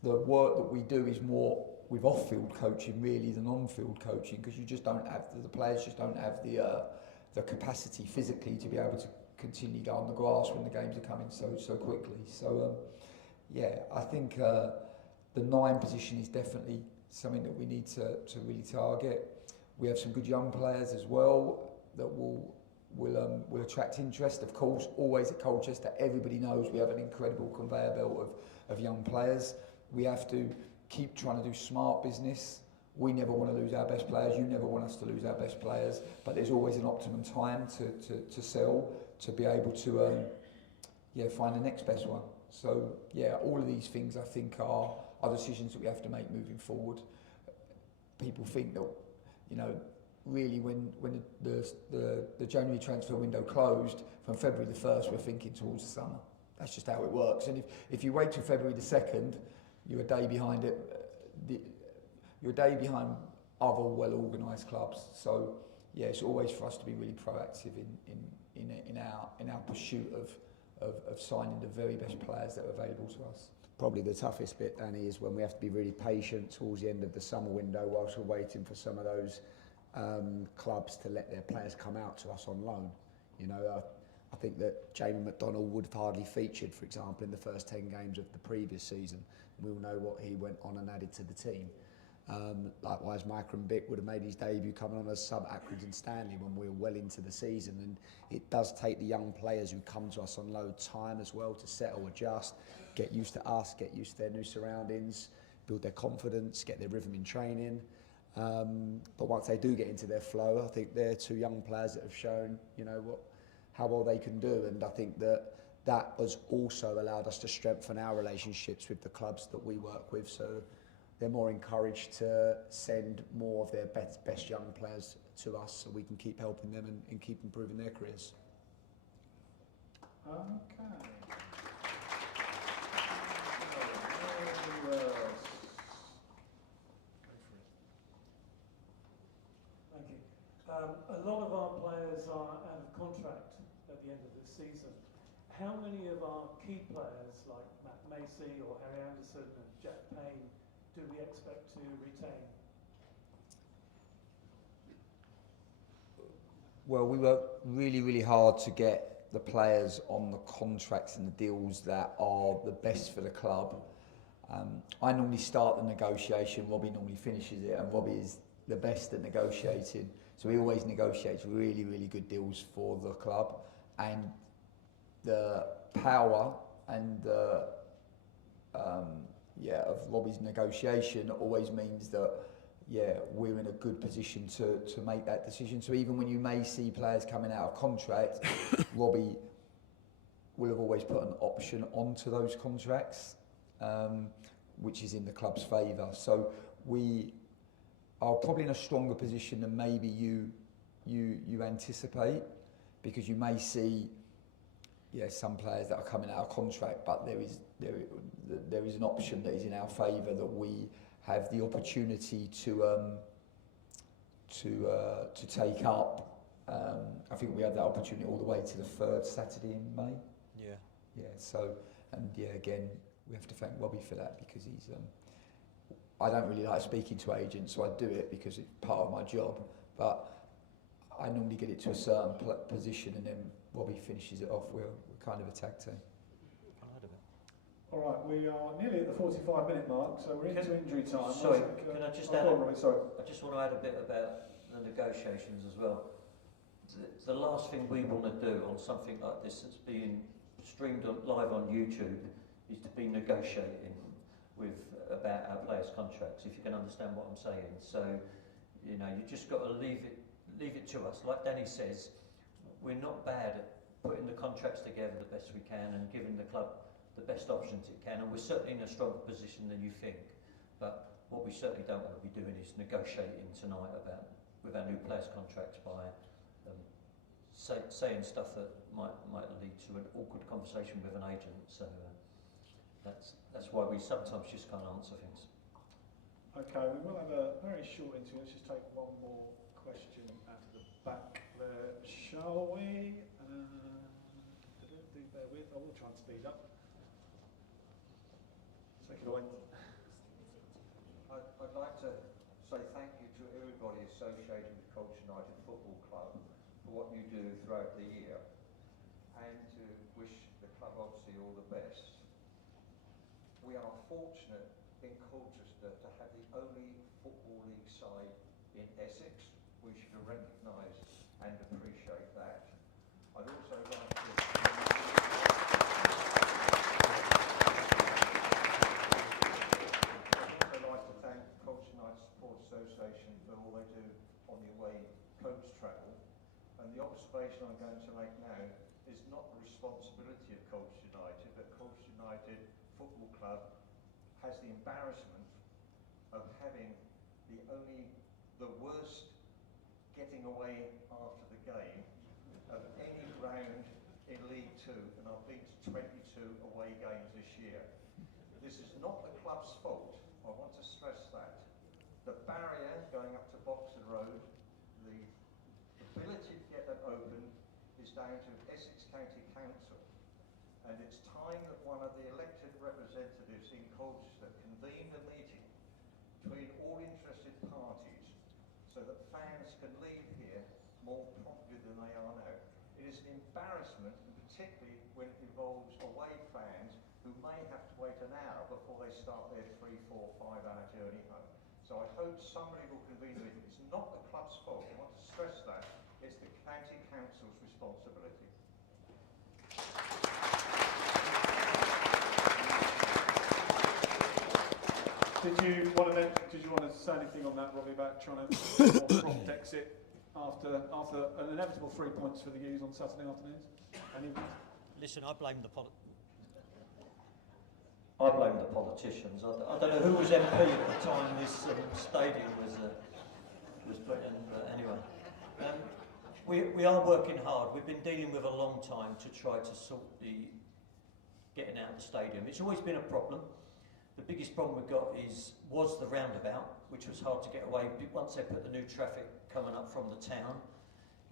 the work that we do is more with off-field coaching really than on-field coaching, because you just don't have, the players just don't have the capacity physically to be able to continue go on the grass when the games are coming so quickly. So yeah, I think the 9 position is definitely something that we need to really target. We have some good young players as well that will attract interest. Of course, always at Colchester, everybody knows we have an incredible conveyor belt of young players. We have to keep trying to do smart business. We never want to lose our best players. You never want us to lose our best players. But there's always an optimum time to sell, to be able to find the next best one. So yeah, all of these things I think are decisions that we have to make moving forward. People think that, you know, really when the January transfer window closed, from February the 1st we're thinking towards the summer. That's just how it works. And if you wait till February the 2nd, you're a day behind it. You're a day behind other well-organised clubs. So yeah, it's always for us to be really proactive in our pursuit of signing the very best players that are available to us. Probably the toughest bit, Danny, is when we have to be really patient towards the end of the summer window whilst we're waiting for some of those clubs to let their players come out to us on loan. You know, I think that Jamie McDonald would have hardly featured, for example, in the first 10 games of the previous season. We all know what he went on and added to the team. Likewise, Micah Bick would have made his debut coming on as sub Accrington Stanley when we were well into the season, and it does take the young players who come to us on loan time as well to settle, adjust, get used to us, get used to their new surroundings, build their confidence, get their rhythm in training. But once they do get into their flow, I think they're 2 young players that have shown, you know, how well they can do, and I think that has also allowed us to strengthen our relationships with the clubs that we work with. So they're more encouraged to send more of their best young players to us, so we can keep helping them and keep improving their careers. Okay. Thank you. A lot of our players are out of contract at the end of this season. How many of our key players, like Matt Macy or Harry Anderson and Jack Payne, do we expect to retain? Well, we work really, really hard to get the players on the contracts and the deals that are the best for the club. I normally start the negotiation, Robbie normally finishes it, and Robbie is the best at negotiating. So he always negotiates really, really good deals for the club. And the power and the of Robbie's negotiation always means that we're in a good position to make that decision. So even when you may see players coming out of contract, Robbie will have always put an option onto those contracts, which is in the club's favour. So we are probably in a stronger position than maybe you anticipate, because you may see some players that are coming out of contract, but there is an option that is in our favour, that we have the opportunity to take up. I think we have that opportunity all the way to the 3rd Saturday in May. Yeah. So again, we have to thank Robbie for that, because he's. I don't really like speaking to agents, so I do it because it's part of my job. But I normally get it to a certain position, and then Robbie finishes it off. We're kind of a tag team. All right, we are nearly at the 45-minute mark, so we're into injury time. Sorry, can I just add? Robbie, sorry. I just want to add a bit about the negotiations as well. The last thing we want to do on something like this that's being streamed live on YouTube is to be negotiating about our players' contracts, if you can understand what I'm saying. So, you know, you just got to leave leave it to us. Like Danny says, we're not bad at putting the contracts together the best we can and giving the club the best options it can, and we're certainly in a stronger position than you think. But what we certainly don't want to be doing is negotiating tonight about with our new players' contracts by saying stuff that might lead to an awkward conversation with an agent. So that's why we sometimes just can't answer things. Okay, we will have a very short interview. Let's just take one more question out of the back there, shall we? Do bear with. I will try and speed up. Take it away. I'd like to say thank you to everybody associated with Colchester United Football Club for what you do throughout the year, and to wish the club obviously all the best. We are fortunate in Colchester to have the only Football League side in Essex. We should recognise and appreciate that. I'd also like to thank Colchester United Support Association for all they do on the away coach travel. And the observation I'm going to make now is not the responsibility of Colchester United, but Colchester United Football Club has the embarrassment of having the worst getting away after the game of any ground in League Two, and I've been to 22 away games this year. This is not the club's fault. I want to stress that. The barrier going up to Boxer Road, the ability to get that open is down to Essex County Council. And it's time that one of the elected representatives in Colchester convened a meeting between all interested parties so that fans can leave here more promptly than they are now. It is an embarrassment, and particularly when it involves away fans who may have to wait an hour before they start their 3, 4, 5-hour journey home. So I hope somebody will convene a meeting. It's not the club's fault. I want to stress that. It's the county council's responsibility. Did you want to say anything on that, Robbie, about trying to prompt exit after an inevitable 3 points for the U's on Saturday afternoons? Listen, I blame the politicians. I don't know who was MP at the time this stadium was put in, but anyway. We are working hard. We've been dealing with a long time to try to sort the getting out of the stadium. It's always been a problem. The biggest problem we've got was the roundabout, which was hard to get away once they put the new traffic coming up from the town.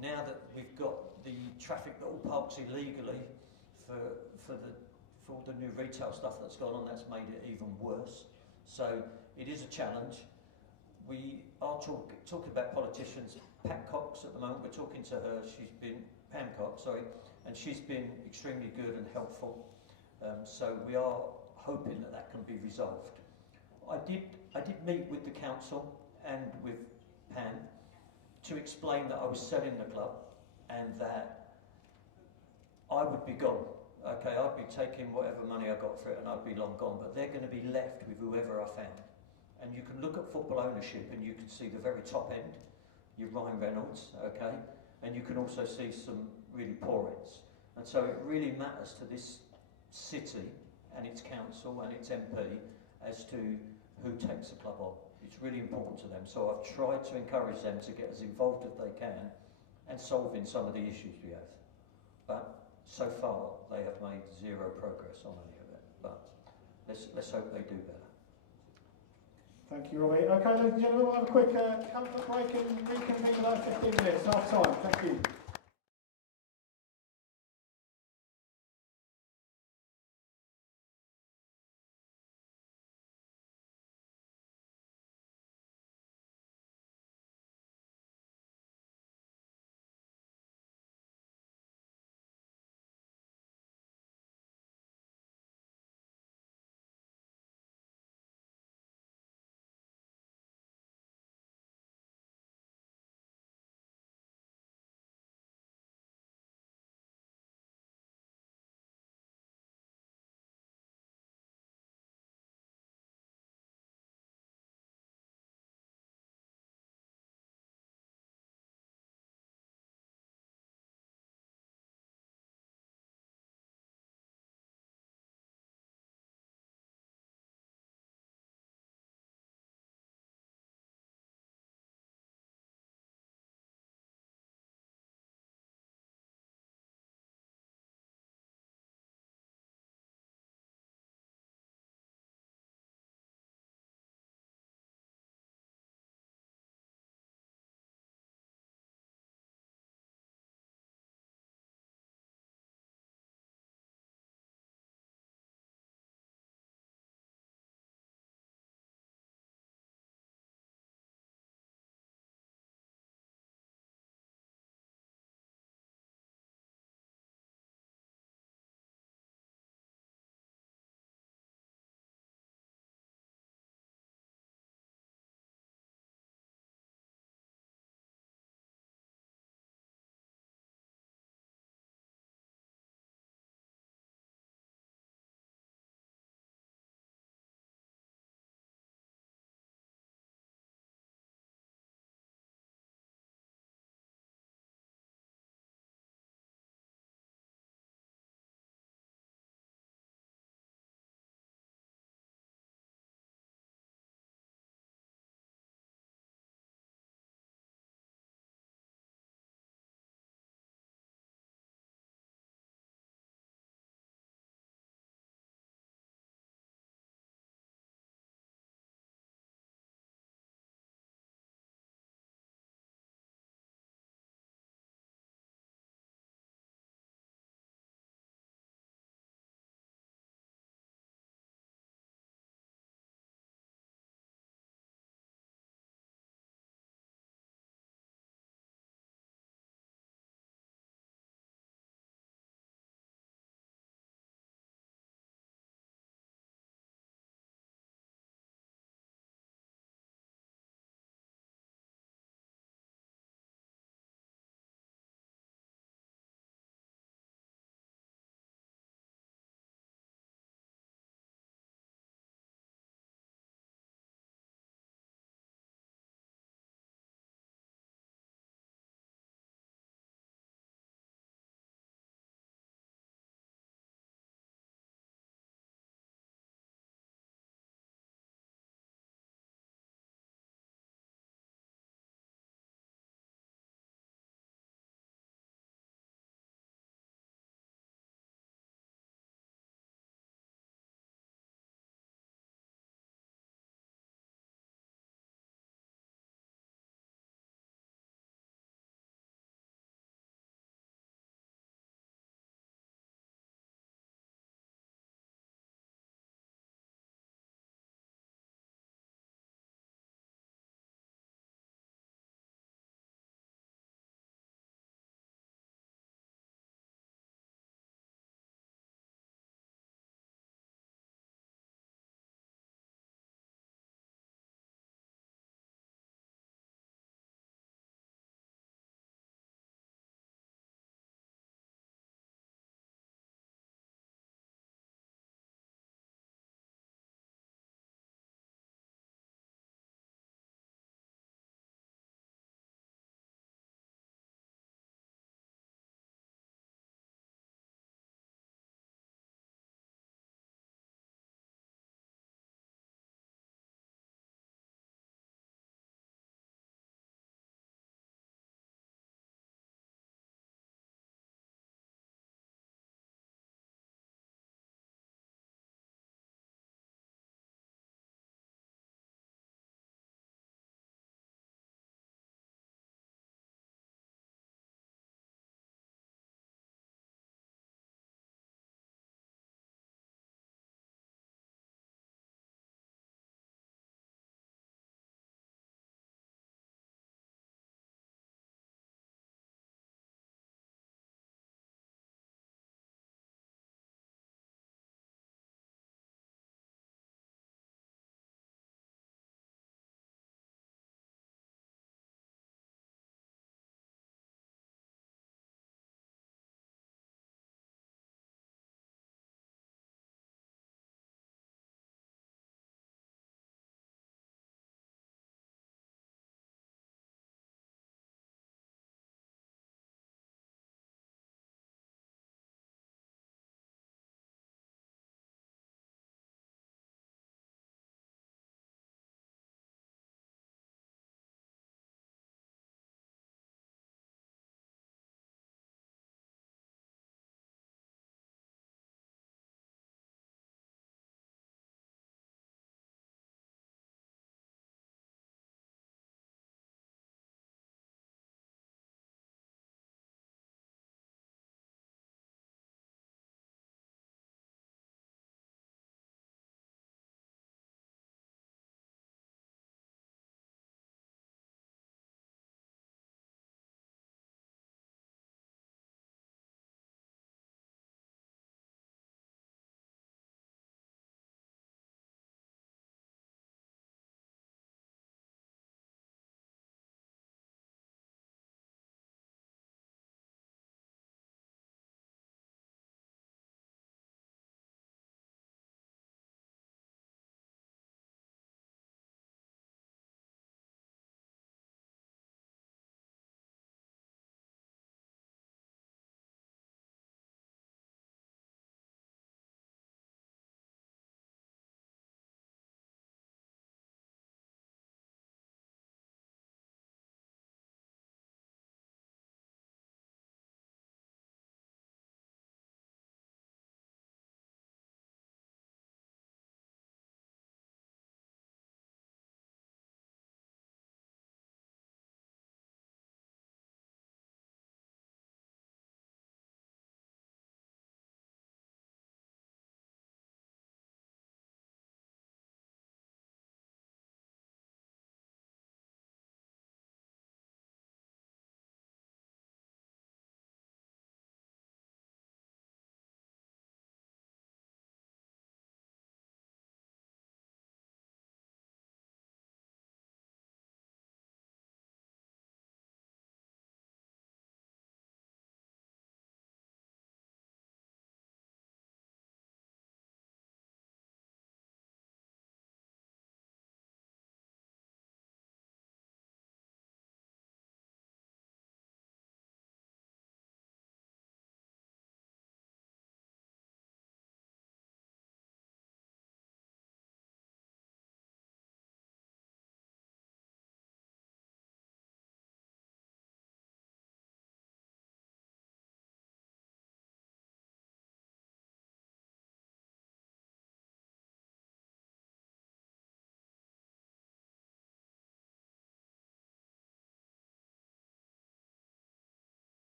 Now that we've got the traffic that all parks illegally for all the new retail stuff that's gone on, that's made it even worse. So it is a challenge. We are talking about politicians. Pat Cox at the moment, we're talking to her. Pam Cox, and she's been extremely good and helpful. So we are hoping that can be resolved. I did meet with the council and with Pam to explain that I was selling the club and that I would be gone. Okay, I'd be taking whatever money I got for it and I'd be long gone, but they're going to be left with whoever I found. And you can look at football ownership and you can see the very top end, your Ryan Reynolds, okay, and you can also see some really poor ends. And so it really matters to this city and its council and its MP as to who takes the club on. It's really important to them. So I've tried to encourage them to get as involved as they can and solving some of the issues we have. But so far they have made zero progress on any of it. But let's hope they do better. Thank you, Robbie. Okay, ladies and gentlemen, we'll have a quick comfort break and reconvene in about 15 minutes, half time. Thank you.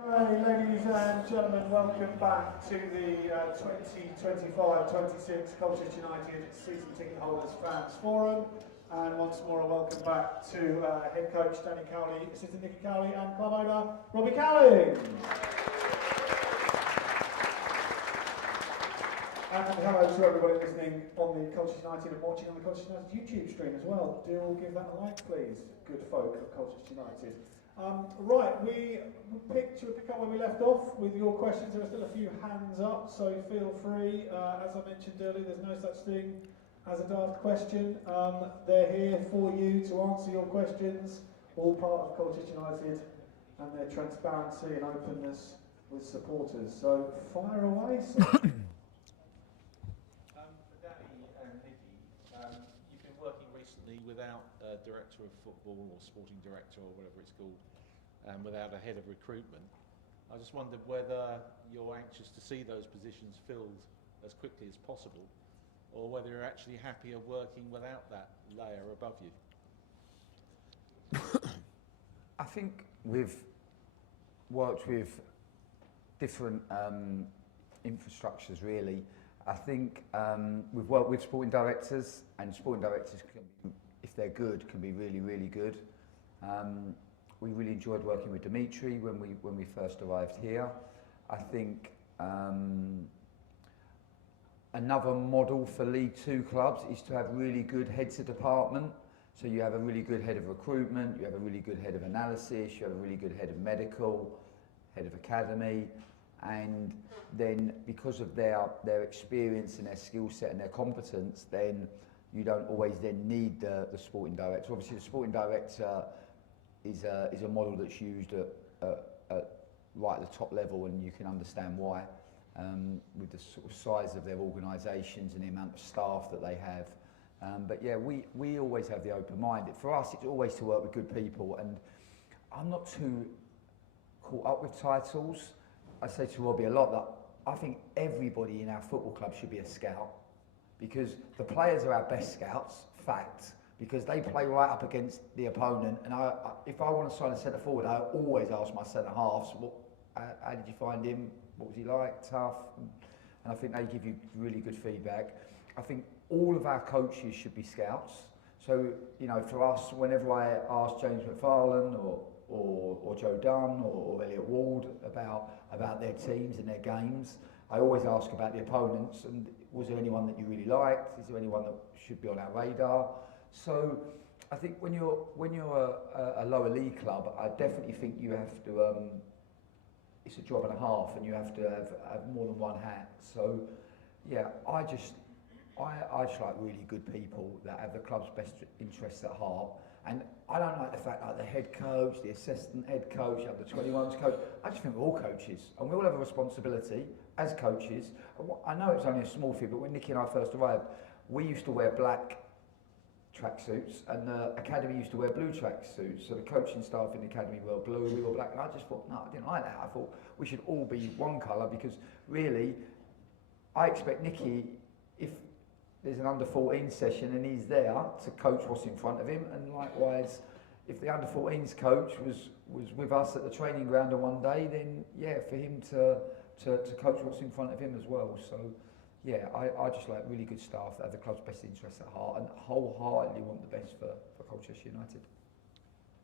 Okay, ladies and gentlemen, welcome back to the 2025-26 Colchester United Season Ticket Holders Fans Forum. And once more, a welcome back to head coach Danny Cowley, assistant Nicky Cowley, and club owner Robbie Cowling. And hello to everybody listening on the Colchester United and watching on the Colchester United YouTube stream as well. Do all give that a like, please, good folk of Colchester United. Right, we pick up where we left off with your questions. There are still a few hands up, so feel free. As I mentioned earlier, there's no such thing as a daft question. They're here for you to answer your questions, all part of Colchester United and their transparency and openness with supporters. So fire away. You've been working recently without a director of football or sporting director or whatever it's called, without a head of recruitment. I just wondered whether you're anxious to see those positions filled as quickly as possible, or whether you're actually happier working without that layer above you. I think we've worked with different infrastructures really. I think we've worked with sporting directors, and sporting directors, if they're good, can be really, really good. We really enjoyed working with Dimitri when we first arrived here. I think another model for League Two clubs is to have really good heads of department. So you have a really good head of recruitment, you have a really good head of analysis, you have a really good head of medical, head of academy. And then because of their experience and their skill set and their competence, then you don't always then need the sporting director. Obviously the sporting director is a model that's used at right at the top level, and you can understand why, with the sort of size of their organisations and the amount of staff that they have. But yeah, we always have the open mind. For us, it's always to work with good people, and I'm not too caught up with titles. I say to Robbie a lot that I think everybody in our football club should be a scout, because the players are our best scouts, fact, because they play right up against the opponent. And if I want to sign a centre forward, I always ask my centre halves, how did you find him? What was he like? Tough? And I think they give you really good feedback. I think all of our coaches should be scouts. So, you know, for us, whenever I ask James McFarlane or Joe Dunn or Elliot Ward about their teams and their games, I always ask about the opponents, and was there anyone that you really liked? Is there anyone that should be on our radar? So I think when you're a lower league club, I definitely think you have to, it's a job and a half, and you have to have more than one hat. So yeah, I just like really good people that have the club's best interests at heart. And I don't like the fact that the head coach, the assistant head coach, the 21s coach, I just think we're all coaches, and we all have a responsibility as coaches. I know it's only a small thing, but when Nicky and I first arrived, we used to wear black tracksuits, and the academy used to wear blue tracksuits. So the coaching staff in the academy were blue, we were black, and I just thought, no, I didn't like that. I thought we should all be one colour, because really, I expect Nicky, if there's an under-14 session and he's there to coach what's in front of him, and likewise, if the under-14s coach was with us at the training ground on one day, then yeah, for him to coach what's in front of him as well. So yeah, I just like really good staff that have the club's best interests at heart and wholeheartedly want the best for Colchester United.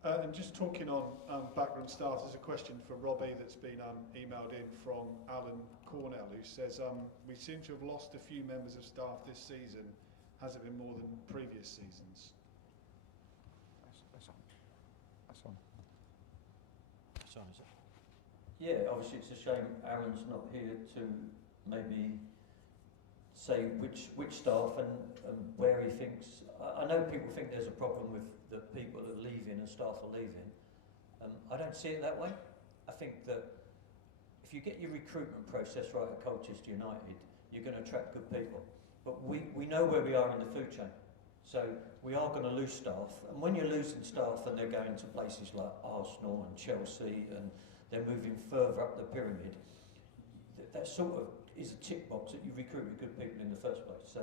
And just talking on backroom staff, there's a question for Robbie that's been emailed in from Alan Cornell, who says, we seem to have lost a few members of staff this season. Has it been more than previous seasons? That's on. Sorry, is it? Yeah, obviously it's a shame Aaron's not here to maybe say which staff and where he thinks. I know people think there's a problem with the people that are leaving and staff are leaving. I don't see it that way. I think that if you get your recruitment process right at Colchester United, you're going to attract good people. But we know where we are in the food chain. So we are going to lose staff. And when you're losing staff and they're going to places like Arsenal and Chelsea and they're moving further up the pyramid, that sort of is a tick box that you recruited good people in the first place. So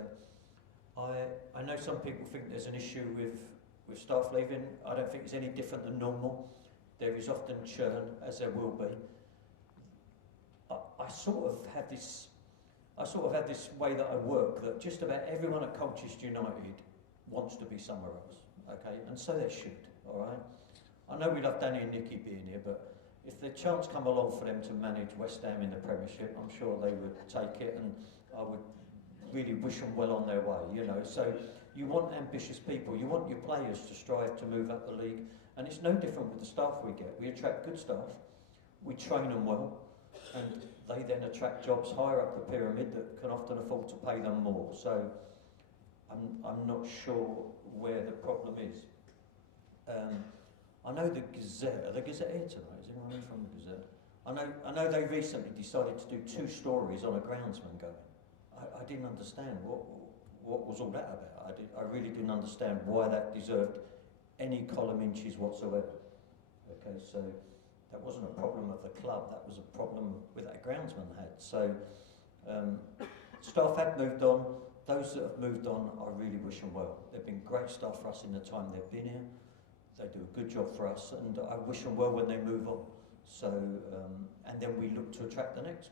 I know some people think there's an issue with staff leaving. I don't think it's any different than normal. There is often churn, as there will be. sort of had this way that I work, that just about everyone at Colchester United wants to be somewhere else, okay? And so they should, all right? I know we love Danny and Nicky being here, but if the chance come along for them to manage West Ham in the Premiership, I'm sure they would take it, and I would really wish them well on their way, you know. So you want ambitious people, you want your players to strive to move up the league, and it's no different with the staff we get. We attract good staff, we train them well, and they then attract jobs higher up the pyramid that can often afford to pay them more. So I'm not sure where the problem is. I know the Gazette here tonight? Is anyone in from the Gazette? I know they recently decided to do 2 stories on a groundsman going. I didn't understand what was all that about. I really didn't understand why that deserved any column inches whatsoever. Okay, so that wasn't a problem of the club, that was a problem with that groundsman had. So staff had moved on. Those that have moved on, I really wish them well. They've been great staff for us in the time they've been here. They do a good job for us, and I wish them well when they move on. So, and then we look to attract the next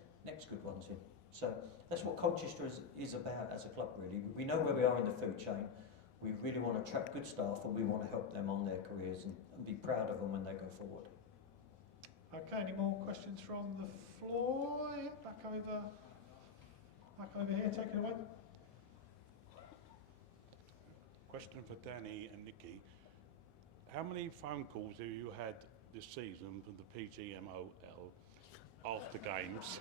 good ones in. So that's what Colchester is about as a club, really. We know where we are in the food chain. We really want to attract good staff, and we want to help them on their careers and be proud of them when they go forward. Okay, any more questions from the floor? Yeah, back over here, take it away. Question for Danny and Nicky. How many phone calls have you had this season from the PGMOL after games?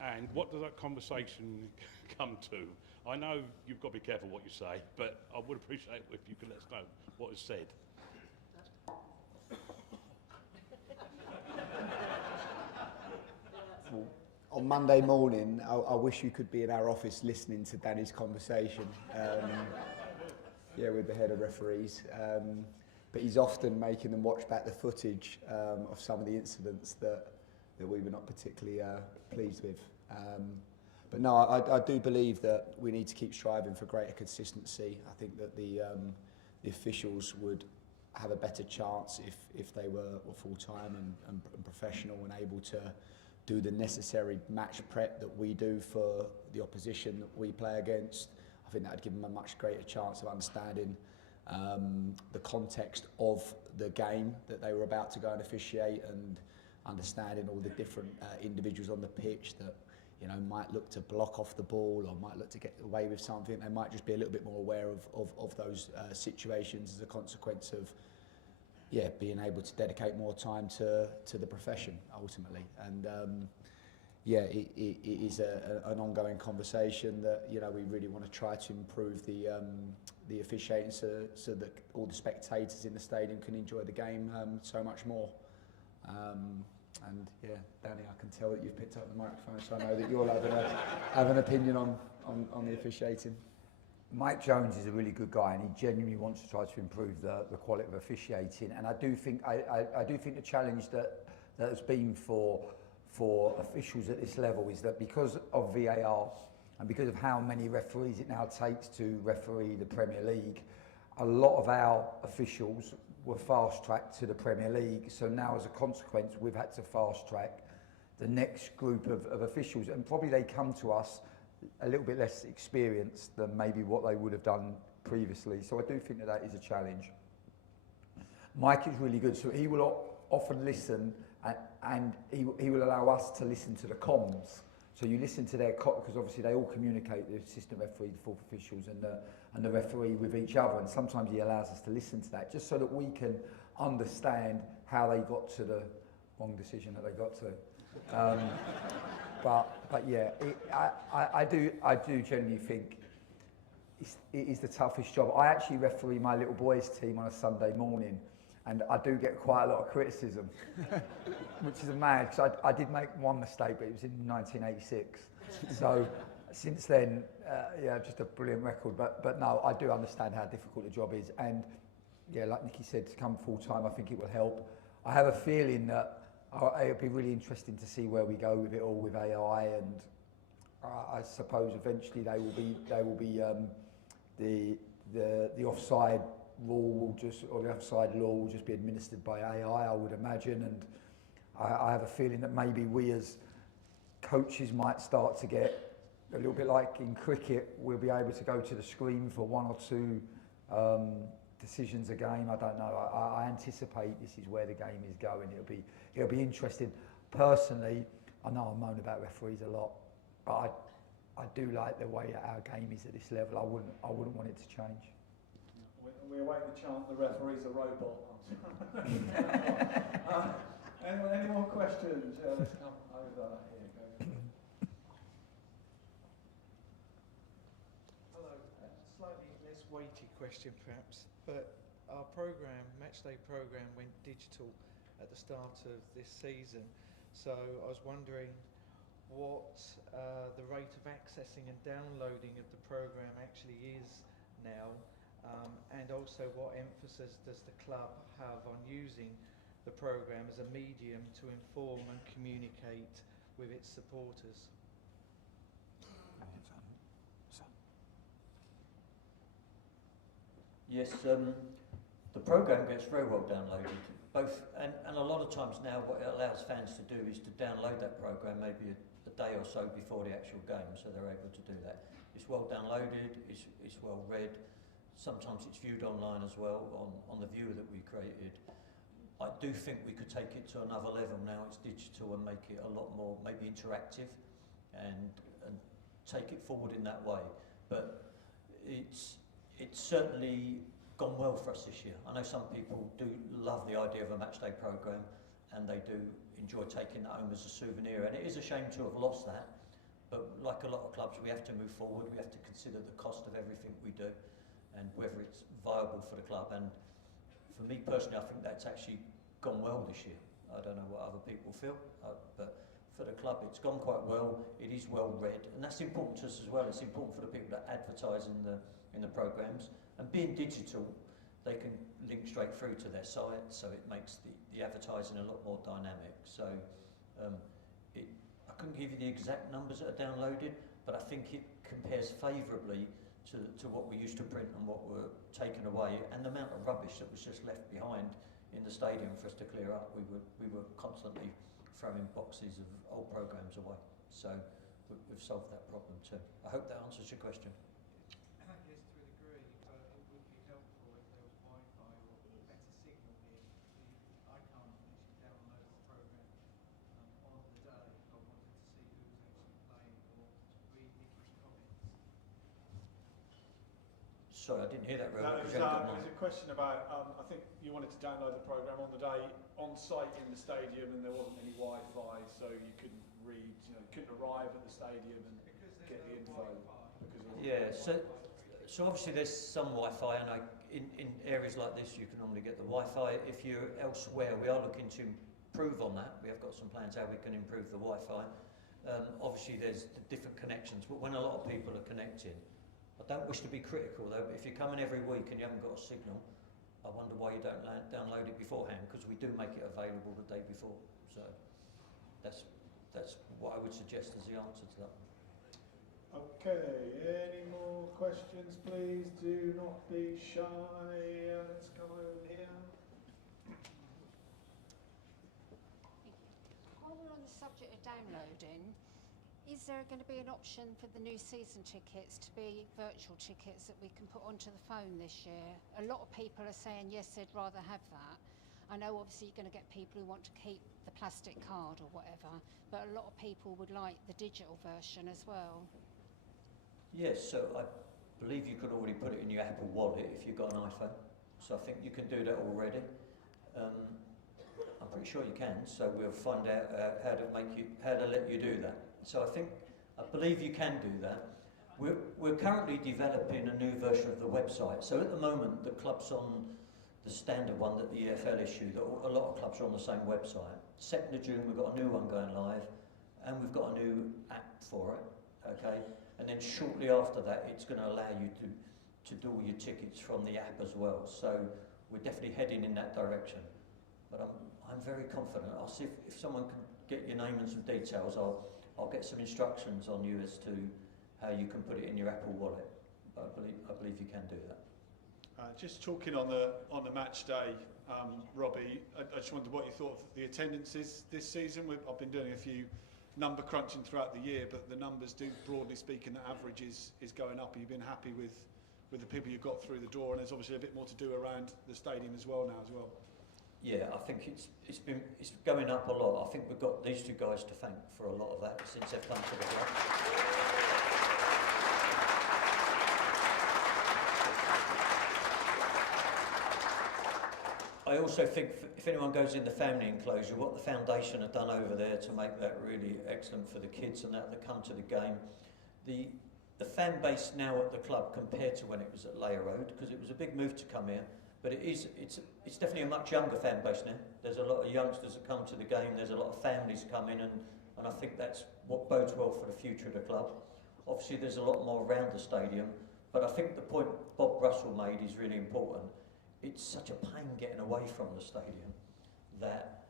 And what does that conversation come to? I know you've got to be careful what you say, but I would appreciate if you could let us know what is said. On Monday morning, I wish you could be in our office listening to Danny's conversation. Yeah, with the head of referees. But he's often making them watch back the footage of some of the incidents that we were not particularly pleased with. But no, I do believe that we need to keep striving for greater consistency. I think that the officials would have a better chance if they were full-time and professional and able to do the necessary match prep that we do for the opposition that we play against. I think that would give them a much greater chance of understanding the context of the game that they were about to go and officiate, and understanding all the different individuals on the pitch that, you know, might look to block off the ball or might look to get away with something. They might just be a little bit more aware of those situations as a consequence of, yeah, being able to dedicate more time to the profession ultimately. And yeah, it is an ongoing conversation that, you know, we really want to try to improve the officiating so that all the spectators in the stadium can enjoy the game so much more. And yeah, Danny, I can tell that you've picked up the microphone, so I know that you'll have an opinion on the officiating. Mike Jones is a really good guy, and he genuinely wants to try to improve the quality of officiating. And I do think the challenge that has been for officials at this level is that because of VAR and because of how many referees it now takes to referee the Premier League, a lot of our officials were fast-tracked to the Premier League. So now, as a consequence, we've had to fast-track the next group of officials, and probably they come to us a little bit less experienced than maybe what they would have done previously. So I do think that is a challenge. Mike is really good, so he will often listen, and he will allow us to listen to the comms. So you listen to their because obviously they all communicate, the assistant referee, the fourth officials, and the referee with each other. And sometimes he allows us to listen to that, just so that we can understand how they got to the wrong decision that they got to. But yeah, I do genuinely think it is the toughest job. I actually referee my little boys' team on a Sunday morning, and I do get quite a lot of criticism, which is mad, because I did make one mistake, but it was in 1986. So since then, yeah, just a brilliant record. But no, I do understand how difficult the job is, and yeah, like Nicky said, to come full time, I think it will help. I have a feeling that it'll be really interesting to see where we go with it all with AI, and I suppose eventually they will be the offside rule will just, or the offside law will just be administered by AI, I would imagine, and I have a feeling that maybe we as coaches might start to get a little bit like in cricket, we'll be able to go to the screen for one or two decisions a game. I don't know. I anticipate this is where the game is going. It'll be interesting. Personally, I know I moan about referees a lot, but I do like the way our game is at this level. I wouldn't want it to change. We await the chant, the referee's a robot. Any more questions? Yeah, let's come over here. Go. Hello, slightly less weighty question perhaps, but our programme, matchday programme, went digital at the start of this season. So I was wondering what the rate of accessing and downloading of the programme actually is now, and also what emphasis does the club have on using the programme as a medium to inform and communicate with its supporters. Yes, the programme gets very well downloaded. And a lot of times now what it allows fans to do is to download that programme maybe a day or so before the actual game, so they're able to do that. It's well downloaded, it's well read. Sometimes it's viewed online as well on the viewer that we created. I do think we could take it to another level now. It's digital and make it a lot more maybe interactive and take it forward in that way. But it's certainly gone well for us this year. I know some people do love the idea of a matchday programme and they do enjoy taking that home as a souvenir, and it is a shame to have lost that, but like a lot of clubs we have to move forward, we have to consider the cost of everything we do and whether it's viable for the club. And for me personally, I think that's actually gone well this year. I don't know what other people feel, but for the club it's gone quite well. It is well read, and that's important to us as well. It's important for the people that advertise in the programmes, and being digital they can link straight through to their site, so it makes the advertising a lot more dynamic. So I couldn't give you the exact numbers that are downloaded, but I think it compares favourably to what we used to print and what were taken away, and the amount of rubbish that was just left behind in the stadium for us to clear up. We were constantly throwing boxes of old programmes away, so we've solved that problem too. I hope that answers your question. Yes, to a degree, but it would be helpful if there was Wi-Fi or better signal here. I can't actually download the programme on the day if I wanted to see who was actually playing or read Nicky's comments. Sorry, I didn't hear that very well. There's a question about, I think you wanted to download the programme on the day on site in the stadium, and there wasn't any Wi-Fi, so you couldn't read, you couldn't arrive at the stadium and get the info. Yeah, so obviously there's some Wi-Fi, and in areas like this you can normally get the Wi-Fi. If you're elsewhere, we are looking to improve on that. We have got some plans how we can improve the Wi-Fi. Obviously there's the different connections, but when a lot of people are connected, I don't wish to be critical though, but if you're coming every week and you haven't got a signal, I wonder why you don't download it beforehand, because we do make it available the day before. So that's what I would suggest as the answer to that. Okay, any more questions please? Do not be shy. Let's come over here. While we're on the subject of downloading, is there going to be an option for the new season tickets to be virtual tickets that we can put onto the phone this year? A lot of people are saying yes, they'd rather have that. I know obviously you're going to get people who want to keep the plastic card or whatever, but a lot of people would like the digital version as well. Yes, so I believe you could already put it in your Apple Wallet if you've got an iPhone. So I think you can do that already. I'm pretty sure you can. So we'll find out how to let you do that. So I believe you can do that. We're currently developing a new version of the website. So at the moment, the club's on the standard one that the EFL issued. A lot of clubs are on the same website. 2nd of June, we've got a new one going live, and we've got a new app for it. Okay. And then shortly after that, it's going to allow you to do all your tickets from the app as well. So we're definitely heading in that direction. But I'm very confident. I'll see if someone can get your name and some details. I'll get some instructions on you as to how you can put it in your Apple Wallet. But I believe you can do that. Just talking on the match day Robbie, I just wondered what you thought of the attendances this season. I've been doing a few number crunching throughout the year, but the numbers do, broadly speaking, the average is going up. You've been happy with the people you've got through the door, and there's obviously a bit more to do around the stadium as well now as well. Yeah, I think it's going up a lot. I think we've got these two guys to thank for a lot of that since they've come to the club. I also think if anyone goes in the family enclosure, what the foundation have done over there to make that really excellent for the kids and that come to the game. The fan base now at the club compared to when it was at Layer Road, because it was a big move to come here, but it's definitely a much younger fan base now. There's a lot of youngsters that come to the game, there's a lot of families come in, and I think that's what bodes well for the future of the club. Obviously there's a lot more around the stadium, but I think the point Bob Russell made is really important. It's such a pain getting away from the stadium that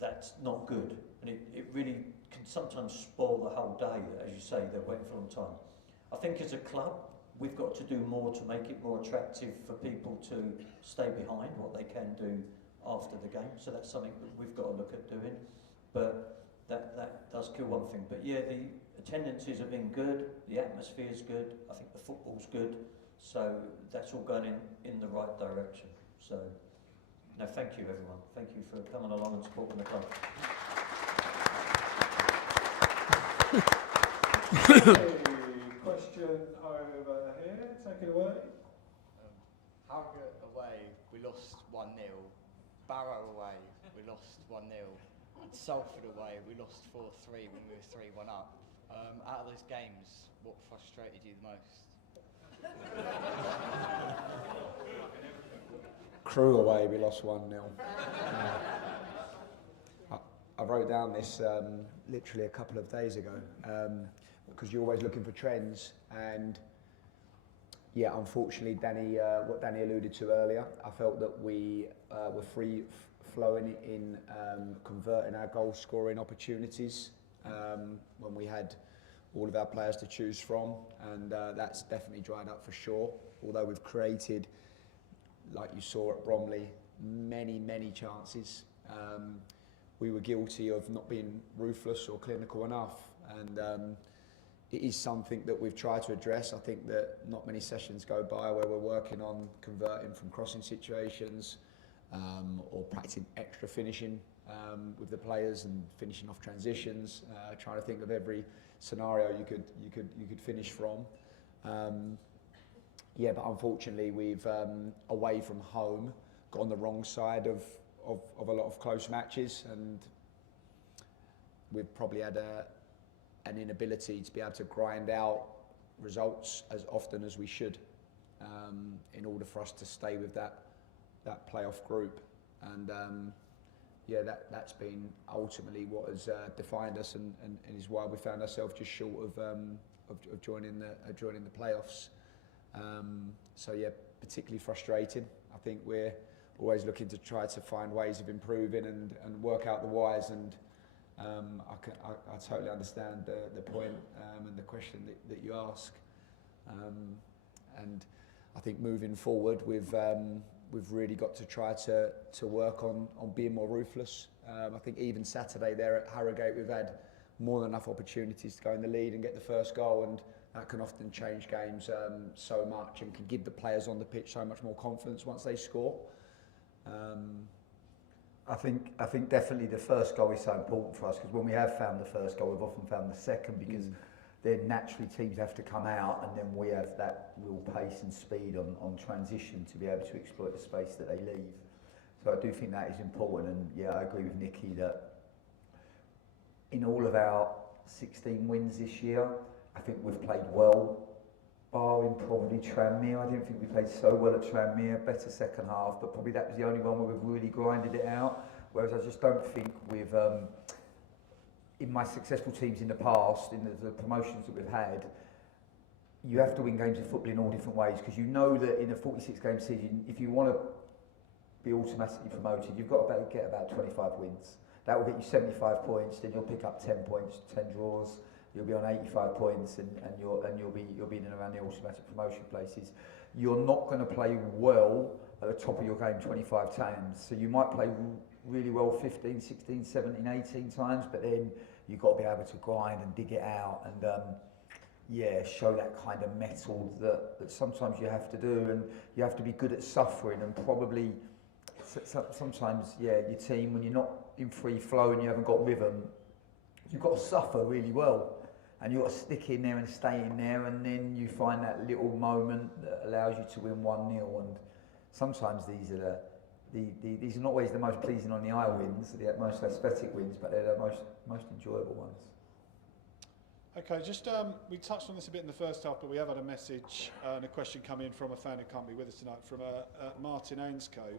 that's not good, and it really can sometimes spoil the whole day. As you say, they're waiting for a long time. I think as a club, we've got to do more to make it more attractive for people to stay behind what they can do after the game. So that's something that we've got to look at doing. But that does kill one thing. But yeah, the attendances have been good, the atmosphere's good, I think the football's good. So that's all going in the right direction. So, no, thank you everyone. Thank you for coming along and supporting the club. Question over here, take it away. Harrogate away, we lost 1-0. Barrow away, we lost 1-0. And Salford away, we lost 4-3 when we were 3-1 up. Out of those games, what frustrated you the most? Crew away, we lost 1-0. I wrote down this literally a couple of days ago because you're always looking for trends, and yeah, unfortunately, what Danny alluded to earlier, I felt that we were free-flowing in converting our goal-scoring opportunities when we had all of our players to choose from, and that's definitely dried up for sure. Although we've created, like you saw at Bromley, many chances. We were guilty of not being ruthless or clinical enough, and it is something that we've tried to address. I think that not many sessions go by where we're working on converting from crossing situations or practicing extra finishing with the players and finishing off transitions, trying to think of every scenario you could finish from. Yeah, but unfortunately we've away from home got on the wrong side of a lot of close matches, and we've probably had an inability to be able to grind out results as often as we should in order for us to stay with that playoff group. And yeah, that's been ultimately what has defined us, and is why we found ourselves just short of joining the playoffs. So yeah, particularly frustrating. I think we're always looking to try to find ways of improving and work out the whys, and I totally understand the point and the question that you ask. And I think moving forward, we've really got to try to work on being more ruthless. I think even Saturday there at Harrogate, we've had more than enough opportunities to go in the lead and get the first goal, and that can often change games so much and can give the players on the pitch so much more confidence once they score. I think definitely the first goal is so important for us, because when we have found the first goal, we've often found the second, because then naturally teams have to come out, and then we have that real pace and speed on transition to be able to exploit the space that they leave. So I do think that is important, and yeah, I agree with Nicky that in all of our 16 wins this year, I think we've played well, barring probably Tranmere. I didn't think we played so well at Tranmere, better second half, but probably that was the only one where we've really grinded it out. Whereas I just don't think we've, in my successful teams in the past, in the promotions that we've had, you have to win games of football in all different ways, because you know that in a 46-game season, if you want to be automatically promoted, you've got to get about 25 wins. That will get you 75 points, then you'll pick up 10 points, 10 draws, you'll be on 85 points, and you'll be in and around the automatic promotion places. You're not going to play well at the top of your game 25 times. So you might play really well 15, 16, 17, 18 times, but then you've got to be able to grind and dig it out and show that kind of mettle that sometimes you have to do, and you have to be good at suffering, and probably sometimes your team, when you're not in free flow and you haven't got rhythm, you've got to suffer really well, and you've got to stick in there and stay in there, and then you find that little moment that allows you to win 1-0. And sometimes these are these are not always the most pleasing on the eye wins, the most aesthetic wins, but they're the most enjoyable ones. Okay, just we touched on this a bit in the first half, but we have had a message and a question come in from a fan who can't be with us tonight, from Martin Ainscoe.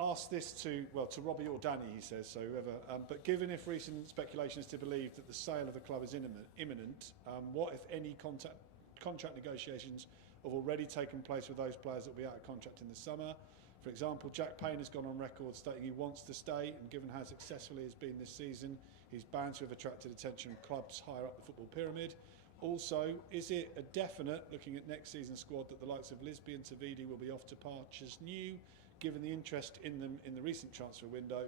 Asked this to Robbie or Danny, he says, so whoever. But given if recent speculation is to believe that the sale of the club is imminent, what, if any, contract negotiations have already taken place with those players that will be out of contract in the summer? For example, Jack Payne has gone on record stating he wants to stay, and given how successful he has been this season, he's bound to have attracted attention from clubs higher up the football pyramid. Also, is it a definite, looking at next season's squad, that the likes of Lisby and Tavidi will be off to Partridge New, given the interest in them in the recent transfer window,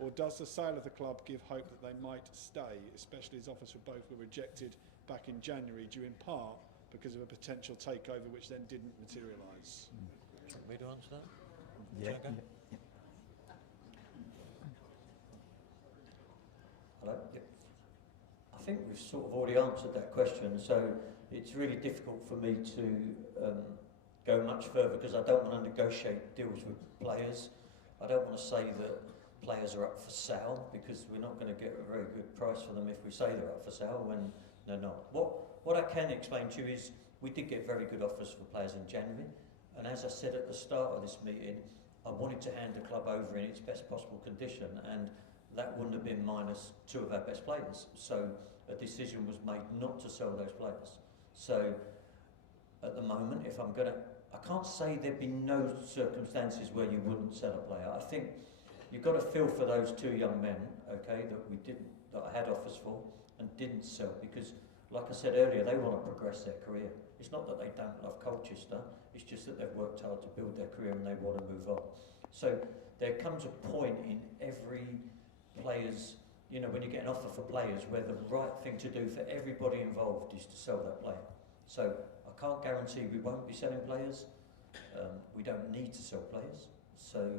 or does the sale of the club give hope that they might stay, especially as offers for both were rejected back in January, due in part because of a potential takeover which then didn't materialise? Do you want me to answer that? Yeah. Hello? Yep. I think we've sort of already answered that question, so it's really difficult for me to go much further, because I don't want to negotiate deals with players. I don't want to say that players are up for sale, because we're not going to get a very good price for them if we say they're up for sale when they're not. What I can explain to you is we did get very good offers for players in January, and as I said at the start of this meeting, I wanted to hand the club over in its best possible condition, and that wouldn't have been minus 2 of our best players. So a decision was made not to sell those players. So at the moment, if I'm going to, I can't say there'd be no circumstances where you wouldn't sell a player. I think you've got to feel for those 2 young men, okay, that I had offers for and didn't sell, because like I said earlier, they want to progress their career. It's not that they don't love Colchester, it's just that they've worked hard to build their career and they want to move on. So there comes a point in every player's, when you get an offer for players, where the right thing to do for everybody involved is to sell that player. So I can't guarantee we won't be selling players. We don't need to sell players. So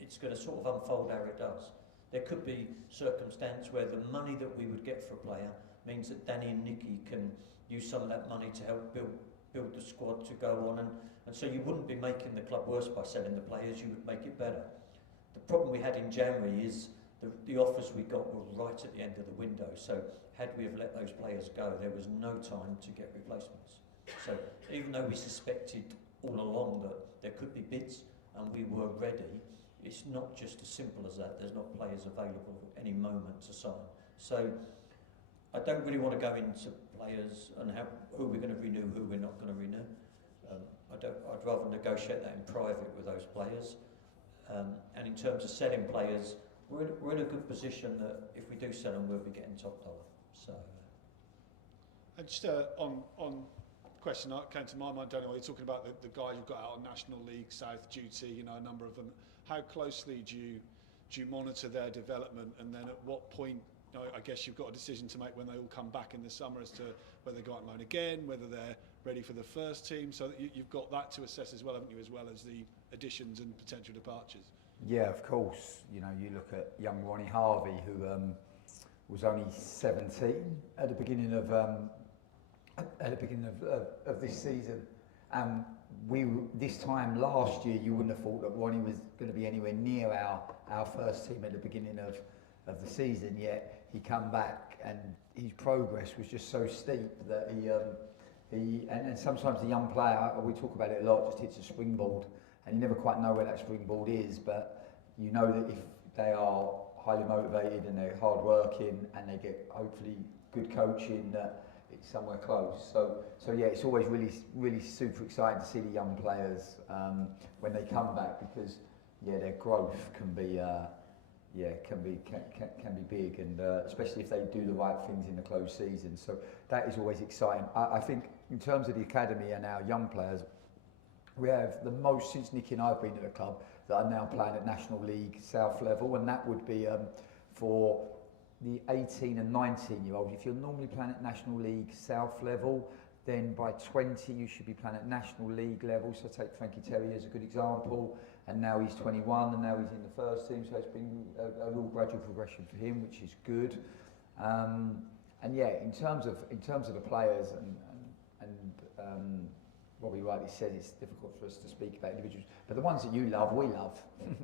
it's going to sort of unfold how it does. There could be circumstance where the money that we would get for a player means that Danny and Nicky can use some of that money to help build the squad to go on, and so you wouldn't be making the club worse by selling the players, you would make it better. The problem we had in January is the offers we got were right at the end of the window, so had we have let those players go, there was no time to get replacements. So even though we suspected all along that there could be bids and we were ready, it's not just as simple as that. There's not players available at any moment to sign. So I don't really want to go into players and who we're going to renew, who we're not going to renew. I'd rather negotiate that in private with those players. And in terms of selling players, we're in a good position that if we do sell them, we'll be getting top dollar. So. And just on question that came to my mind, Danny, while you're talking about the guys you've got out on National League South duty, a number of them. How closely do you monitor their development, and then at what point? I guess you've got a decision to make when they all come back in the summer as to whether they go out on loan again, whether they're ready for the first team. So that you've got that to assess as well, haven't you, as well as the additions and potential departures? Yeah, of course. You look at young Ronnie Harvey, who was only 17 at the beginning of this season. This time last year, you wouldn't have thought that Ronnie was going to be anywhere near our first team at the beginning of the season, yet he come back and his progress was just so steep that and sometimes the young player, we talk about it a lot, just hits a springboard and you never quite know where that springboard is, but you know that if they are highly motivated and they're hard working and they get hopefully good coaching, that it's somewhere close. So yeah, it's always really super exciting to see the young players when they come back, because their growth can be big, and especially if they do the right things in the closed season. So that is always exciting. I think in terms of the academy and our young players, We have the most since Nicky and I have been at the club that are now playing at National League South level, and that would be for the 18 and 19-year-olds. If you're normally playing at National League South level, then by 20 you should be playing at National League level. So take Frankie Terry as a good example, and now he's 21 and now he's in the first team, so it's been a real gradual progression for him, which is good. And yeah, in terms of the players, and Robbie rightly said it's difficult for us to speak about individuals, but the ones that you love, we love.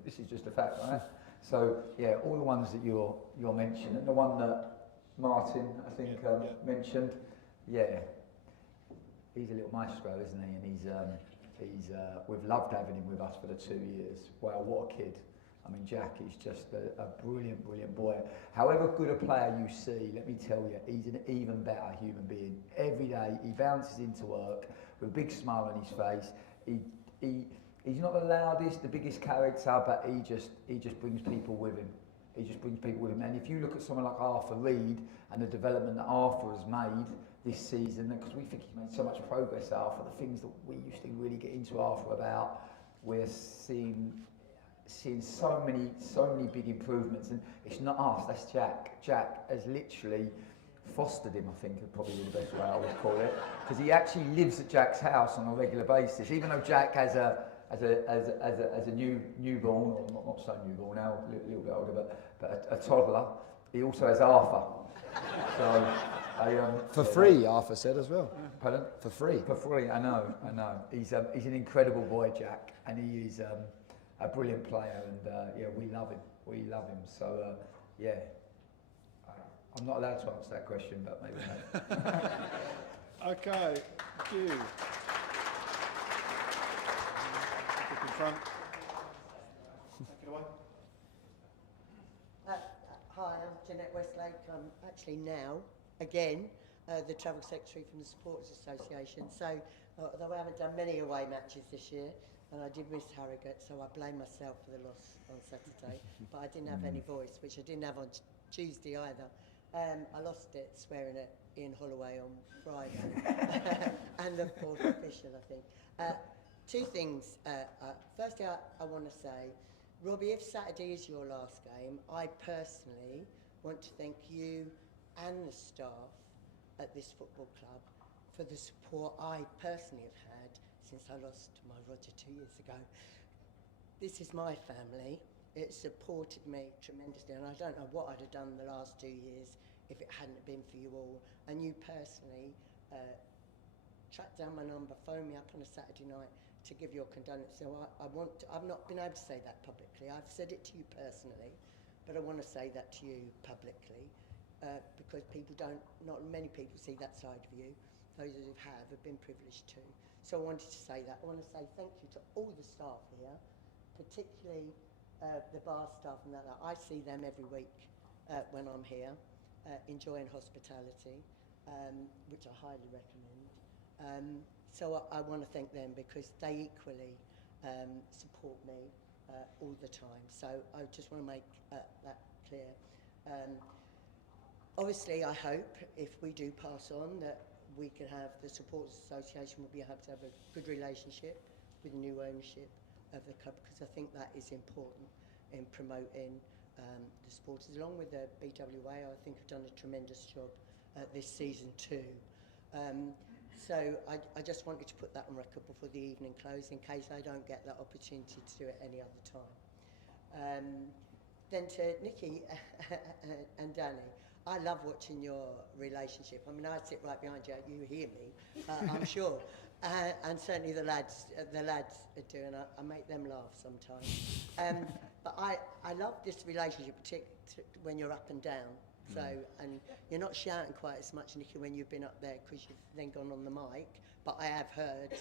This is just a fact, right? So yeah, all the ones that you're mentioning, and the one that Martin, I think, mentioned, yeah, he's a little maestro, isn't he? And we've loved having him with us for the 2 years. Wow, what a kid. I mean, Jack is just a brilliant, brilliant boy. However good a player you see, let me tell you, he's an even better human being. Every day he bounces into work with a big smile on his face. He's not the loudest, the biggest character, but he just brings people with him. He just brings people with him. And if you look at someone like Arthur Reed and the development that Arthur has made this season, because we think he's made so much progress, Arthur, the things that we used to really get into Arthur about, we're seeing so many big improvements, and it's not us, that's Jack. Jack has literally fostered him, I think, would probably be the best way I would call it, because he actually lives at Jack's house on a regular basis. Even though Jack has a newborn, or not so newborn now, a little bit older, but a toddler, he also has Arthur. So for free, Arthur said as well. Pardon? For free. For free, I know. He's an incredible boy, Jack, and he is a brilliant player, and yeah, we love him. So yeah, I'm not allowed to answer that question, but maybe no. Okay, thank you. Up in front. Take it away. Hi, I'm Jeanette Westlake. I'm actually now, again, the Travel Secretary from the Supporters Association. So, although I haven't done many away matches this year, and I did miss Harrogate, so I blame myself for the loss on Saturday. But I didn't have any voice, which I didn't have on Tuesday either. I lost it swearing at Ian Holloway on Friday, and the fourth official, I think. Two things. Firstly, I want to say, Robbie, if Saturday is your last game, I personally want to thank you and the staff at this football club for the support I personally have had since I lost my Roger 2 years ago. This is my family. It supported me tremendously, and I don't know what I'd have done the last 2 years if it hadn't been for you all. And you personally tracked down my number, phoned me up on a Saturday night to give your condolences. So I've not been able to say that publicly. I've said it to you personally, but I want to say that to you publicly because not many people see that side of you. Those who have been privileged too. So I wanted to say that. I want to say thank you to all the staff here, particularly the bar staff and that. I see them every week when I'm here, enjoying hospitality, which I highly recommend. So I want to thank them because they equally support me all the time. So I just want to make that clear. Obviously, I hope if we do pass on that we can have the Supporters Association will be able to have a good relationship with new ownership of the club, because I think that is important in promoting the supporters, along with the BWA. I think have done a tremendous job this season too. So I just wanted to put that on record before the evening close in case I don't get that opportunity to do it any other time. Then to Nicky and Danny, I love watching your relationship. I mean, I sit right behind you, you hear me, I'm sure. And certainly the lads do, and I make them laugh sometimes. But I love this relationship, particularly when you're up and down. So, and you're not shouting quite as much, Nicky, when you've been up there because you've then gone on the mic, but I have heard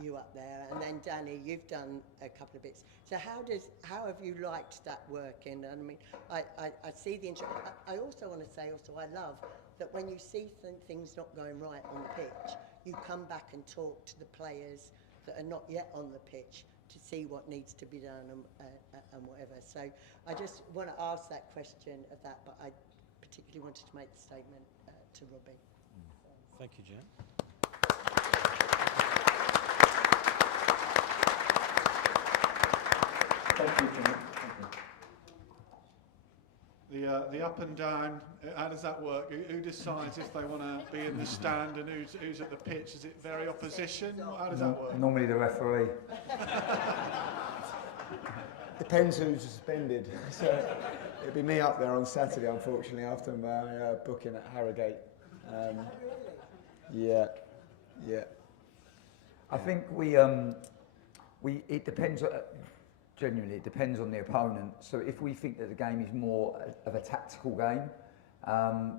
you up there. And then Danny, you've done a couple of bits. So how have you liked that working? And I mean, I see the interest. I also want to say I love that when you see things not going right on the pitch, you come back and talk to the players that are not yet on the pitch to see what needs to be done and whatever. So I just want to ask that question of that, but I particularly wanted to make the statement to Robbie. Thank you, Jen. Thank you, Jimmy. Thank you. The up and down, how does that work? Who decides if they want to be in the stand and who's at the pitch? Is it very opposition? How does that work? Normally the referee. Depends who's suspended. So it'd be me up there on Saturday, unfortunately, after my booking at Harrogate. Yeah. I think it depends. Genuinely, it depends on the opponent. So if we think that the game is more of a tactical game,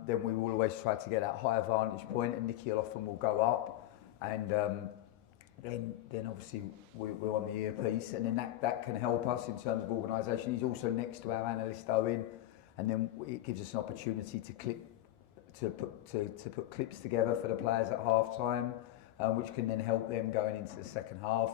then we will always try to get that higher vantage point, and Nicky often will go up, and then obviously we're on the earpiece, and then that can help us in terms of organisation. He's also next to our analyst Owen, and then it gives us an opportunity to put clips together for the players at half time, which can then help them going into the second half.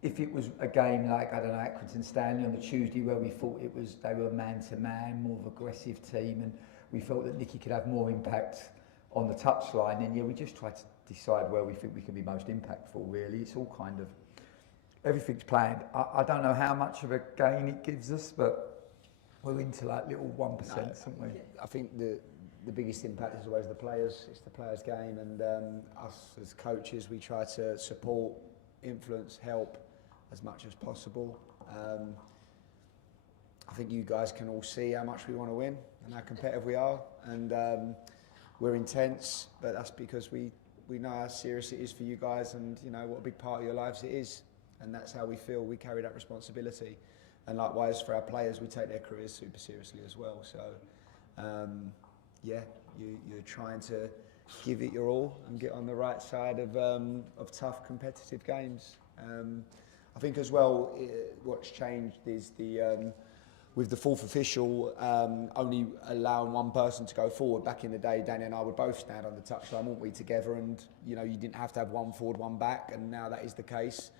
If it was a game like, I don't know, Accrington Stanley on the Tuesday, where we thought they were man-to-man, more of an aggressive team, and we felt that Nicky could have more impact on the touchline, then we just try to decide where we think we can be most impactful, really. It's all kind of, everything's planned. I don't know how much of a gain it gives us, but we're into like little 1%, aren't we? I think the biggest impact is always the players. It's the players' game, and us as coaches, we try to support, influence, help as much as possible. I think you guys can all see how much we want to win and how competitive we are, and we're intense, but that's because we know how serious it is for you guys, and you know what a big part of your lives it is, and that's how we feel. We carry that responsibility, and likewise for our players, we take their careers super seriously as well. So you're trying to give it your all and get on the right side of tough competitive games. I think as well, what's changed is with the fourth official only allowing one person to go forward. Back in the day, Danny and I would both stand on the touchline, wouldn't we, together, and you know, you didn't have to have one forward, one back, and now that is the case.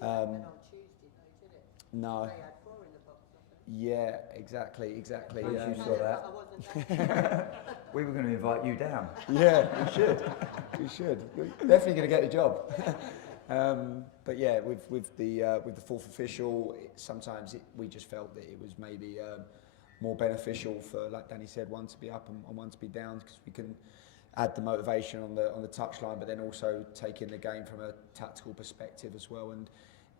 Didn't happen on Tuesday though, did it? No. They had 4 in the box, I think. Yeah, exactly. You saw that. We were going to invite you down. Yeah, we should. We're definitely going to get the job. But yeah, with the fourth official, we just felt that it was maybe more beneficial for, like Danny said, one to be up and one to be down, because we can add the motivation on the touchline, but then also take in the game from a tactical perspective as well. And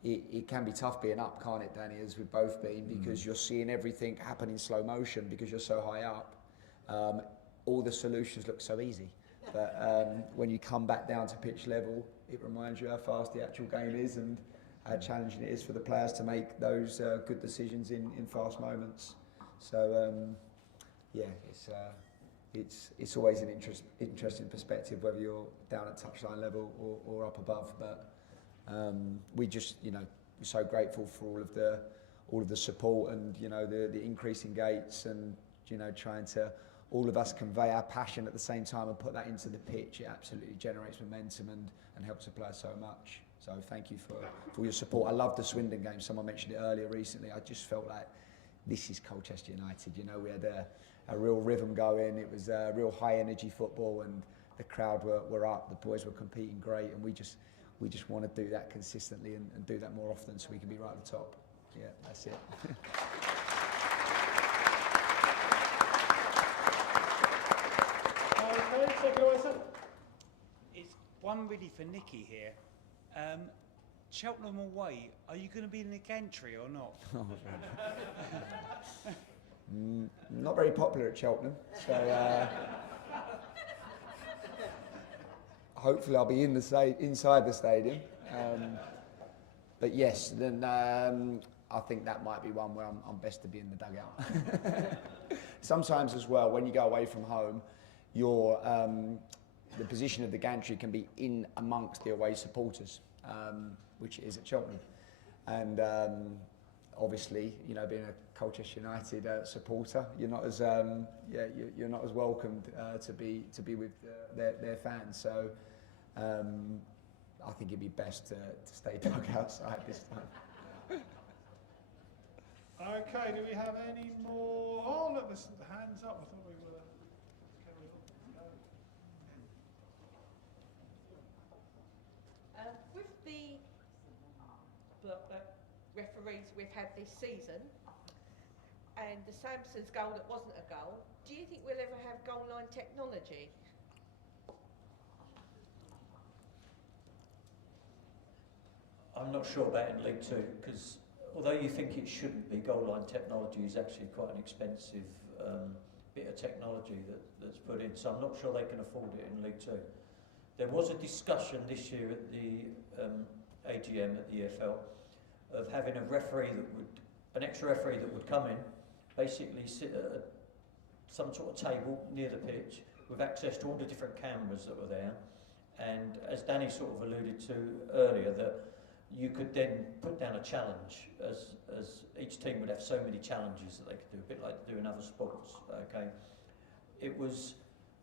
it can be tough being up, can't it, Danny, as we've both been, because you're seeing everything happen in slow motion because you're so high up. All the solutions look so easy, but when you come back down to pitch level, it reminds you how fast the actual game is and how challenging it is for the players to make those good decisions in fast moments. So it's always an interesting perspective whether you're down at touchline level or up above. But we just, we're so grateful for all of the support and the increase in gates, and trying to all of us convey our passion at the same time and put that into the pitch. It absolutely generates momentum and helps the players so much. So thank you for your support. I love the Swindon game. Someone mentioned it earlier recently. I just felt like this is Colchester United. We had a real rhythm going. It was real high energy football, and the crowd were up. The boys were competing great, and we just want to do that consistently and do that more often so we can be right at the top. Yeah, that's it. Okay, take it away, sir. It's one really for Nicky here. Cheltenham away, are you going to be in the gantry or not? Not very popular at Cheltenham, so hopefully I'll be inside the stadium. But yes, then I think that might be one where I'm best to be in the dugout. Sometimes as well, when you go away from home, the position of the gantry can be in amongst the away supporters, which it is at Cheltenham. And obviously, being a Colchester United supporter, you're not as you're not as welcomed to be with their fans. So I think it'd be best to stay dug outside this time. Okay, do we have any more? Oh, look, there's the hands up. I thought we were. referees we've had this season, and the Samson's goal that wasn't a goal, do you think we'll ever have goal line technology? I'm not sure about in League Two, because although you think it shouldn't be, goal line technology is actually quite an expensive bit of technology that's put in, so I'm not sure they can afford it in League Two. There was a discussion this year at the AGM at the EFL of having a referee that would, an extra referee that would come in, basically sit at some sort of table near the pitch with access to all the different cameras that were there, and as Danny sort of alluded to earlier, that you could then put down a challenge, as each team would have so many challenges that they could do, a bit like they do in other sports. Okay, it was,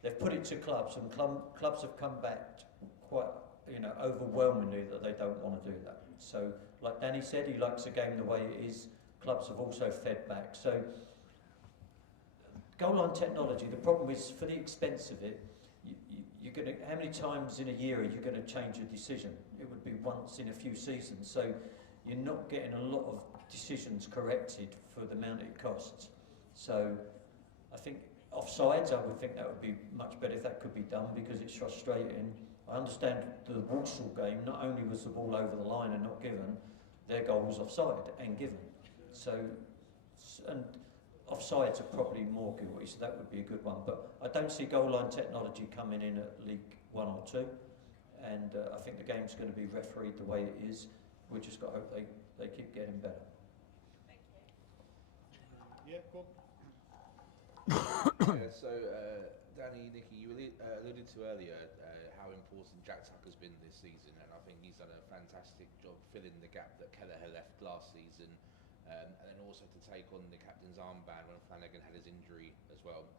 they've put it to clubs, and clubs have come back quite, you know, overwhelmingly that they don't want to do that. So, like Danny said, he likes the game the way it is. Clubs have also fed back. So, goal line technology, the problem is for the expense of it, you're going to, how many times in a year are you going to change a decision? It would be once in a few seasons. So you're not getting a lot of decisions corrected for the amount it costs. So I think offsides, I would think that would be much better if that could be done, because it's frustrating. I understand the Walsall game, not only was the ball over the line and not given, their goal was offside and given. So, and offsides are probably more guilty, so that would be a good one. But I don't see goal line technology coming in at League 1 or 2, and I think the game's going to be refereed the way it is. We just got to hope they keep getting better. Thank you. Yeah, Bob. So, Danny, Nicky, you alluded to earlier how important Jack Tucker's been this season, and I think he's done a fantastic job filling the gap that Kelleher left last season. And then also to take on the captain's armband when Flanagan had his injury as well.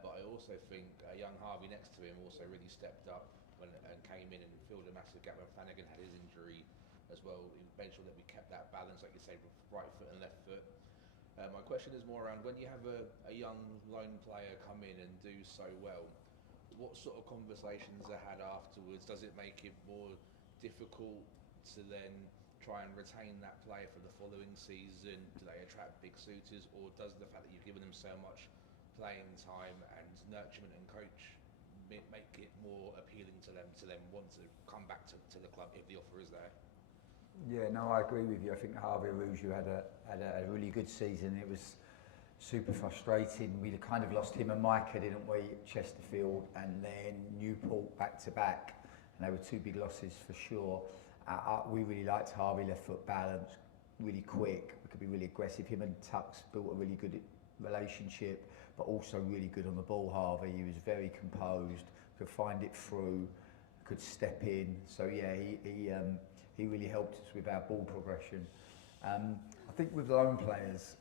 But I also think young Harvey next to him also really stepped up and came in and filled a massive gap when Flanagan had his injury as well. He made sure that we kept that balance, like you say, with right foot and left foot. My question is more around when you have a young lone player come in and do so well, what sort of conversations are had afterwards? Does it make it more difficult to then try and retain that player for the following season? Do they attract big suitors, or does the fact that you've given them so much playing time and nurturement and coach make it more appealing to them want to come back to the club if the offer is there? Yeah, no, I agree with you. I think Harvey Arujo had a really good season. It was super frustrating. We kind of lost him and Micah, didn't we? Chesterfield and then Newport back to back, and they were two big losses for sure. We really liked Harvey, left foot balance, really quick. We could be really aggressive. Him and Tux built a really good relationship, but also really good on the ball. Harvey, he was very composed, could find it through, could step in. So yeah, he really helped us with our ball progression. I think with lone players,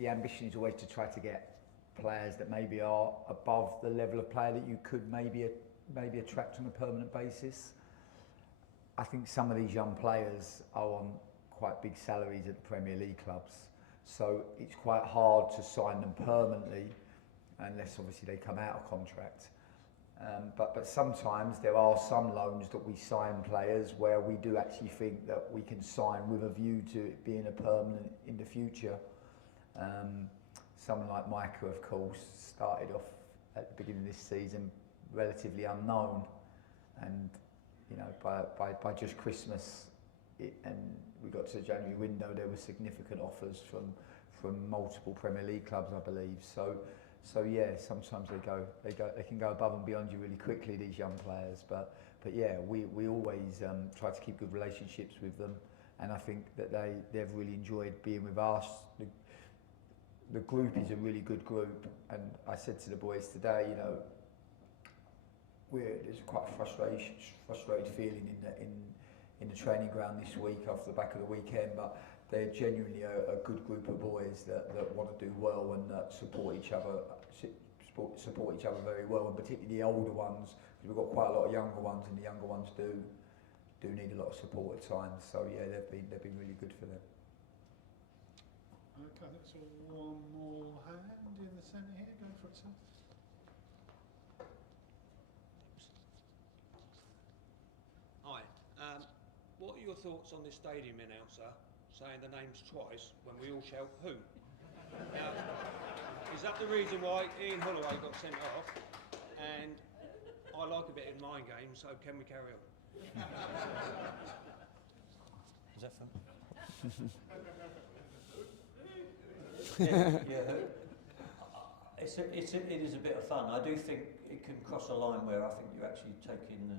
the ambition is always to try to get players that maybe are above the level of player that you could maybe attract on a permanent basis. I think some of these young players are on quite big salaries at the Premier League clubs, so it's quite hard to sign them permanently unless obviously they come out of contract. But sometimes there are some loans that we sign players where we do actually think that we can sign with a view to it being a permanent in the future. Someone like Micah, of course, started off at the beginning of this season relatively unknown, and you know, by just Christmas, and we got to the January window, there were significant offers from multiple Premier League clubs, I believe. So yeah, sometimes they can go above and beyond you really quickly, these young players. But yeah, we always try to keep good relationships with them, and I think that they've really enjoyed being with us. The group is a really good group, and I said to the boys today, you know, there's quite a frustrated feeling in the training ground this week after the back of the weekend, but they're genuinely a good group of boys that want to do well and that support each other very well, and particularly the older ones, because we've got quite a lot of younger ones, and the younger ones do need a lot of support at times. So yeah, they've been really good for them. Okay, that's one more hand in the centre here. Go for it, sir. Hi. What are your thoughts on the stadium announcer saying the names twice when we all shout who. Now, is that the reason why Ian Holloway got sent off? And I like a bit of mind games, so can we carry on? Is that fun? yeah. It is a bit of fun. I do think it can cross a line where I think you're actually taking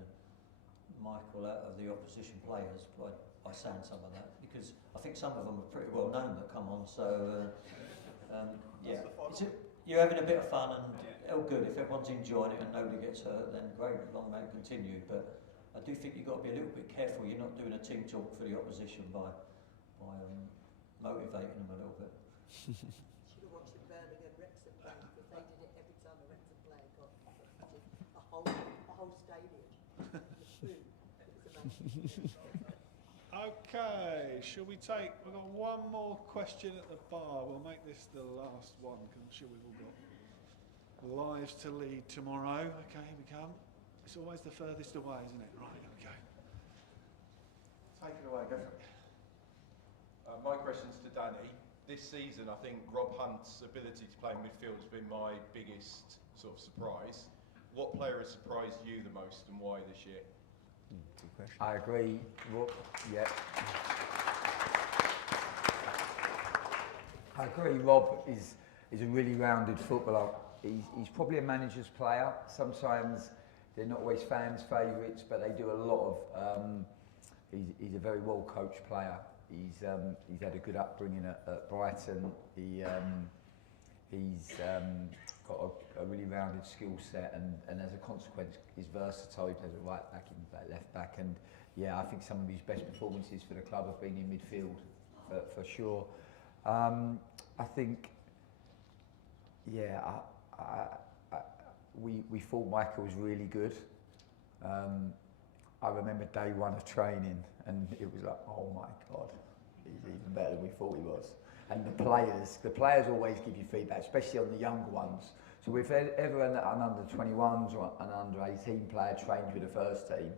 Michael out of the opposition players by saying some of that, because I think some of them are pretty well known that come on. So yeah, you're having a bit of fun, and all good. If everyone's enjoying it and nobody gets hurt, then great, long may it continue. But I do think you've got to be a little bit careful. You're not doing a team talk for the opposition by motivating them a little bit. Should have watched the Birmingham Wrexham play, because they did it every time a Wrexham player got a whole stadium. Boom. It was amazing. Okay, shall we take, we've got one more question at the bar. We'll make this the last one, because I'm sure we've all got lives to lead tomorrow. Okay, here we come. It's always the furthest away, isn't it? Right, here we go. Take it away, go for it. My question's to Danny. This season, I think Rob Hunt's ability to play in midfield has been my biggest sort of surprise. What player has surprised you the most, and why this year? Good question. I agree, Rob. Yeah. I agree. Rob is a really rounded footballer. He's probably a manager's player. Sometimes they're not always fans' favourites, but they do a lot of. He's a very well coached player. He's had a good upbringing at Brighton. He's got a really rounded skill set, and as a consequence, he's versatile. He plays a right back, left back, and yeah, I think some of his best performances for the club have been in midfield, for sure. I think, yeah, we thought Michael was really good. I remember day one of training, and it was like, oh my God, he's even better than we thought he was. And the players always give you feedback, especially on the younger ones. So if ever an under-21s or an under-18 player trained with the first team,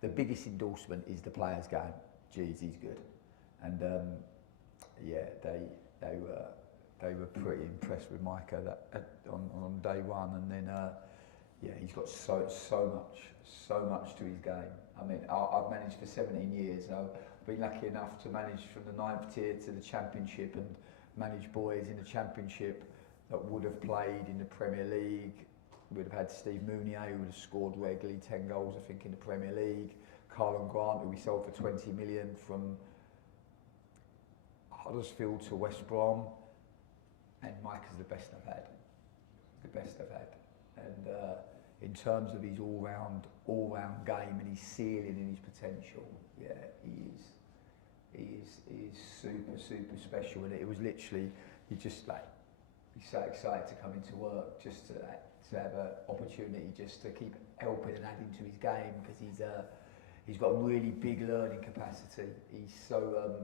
the biggest endorsement is the players going, geez, he's good. And yeah, they were pretty impressed with Micah on day one, and then yeah, he's got so much to his game. I mean, I've managed for 17 years. I've been lucky enough to manage from the 9th tier to the Championship, and manage boys in the Championship that would have played in the Premier League. We'd have had Steve Mounier, who would have scored regularly 10 goals, I think, in the Premier League. Carlon Grant, who we sold for 20 million from Huddersfield to West Brom. And Mike is the best I've had. The best I've had. And in terms of his all-round game and his ceiling and his potential, yeah, he is super special. And it was literally, he's so excited to come into work, just to have an opportunity just to keep helping and adding to his game, because he's got a really big learning capacity. He's so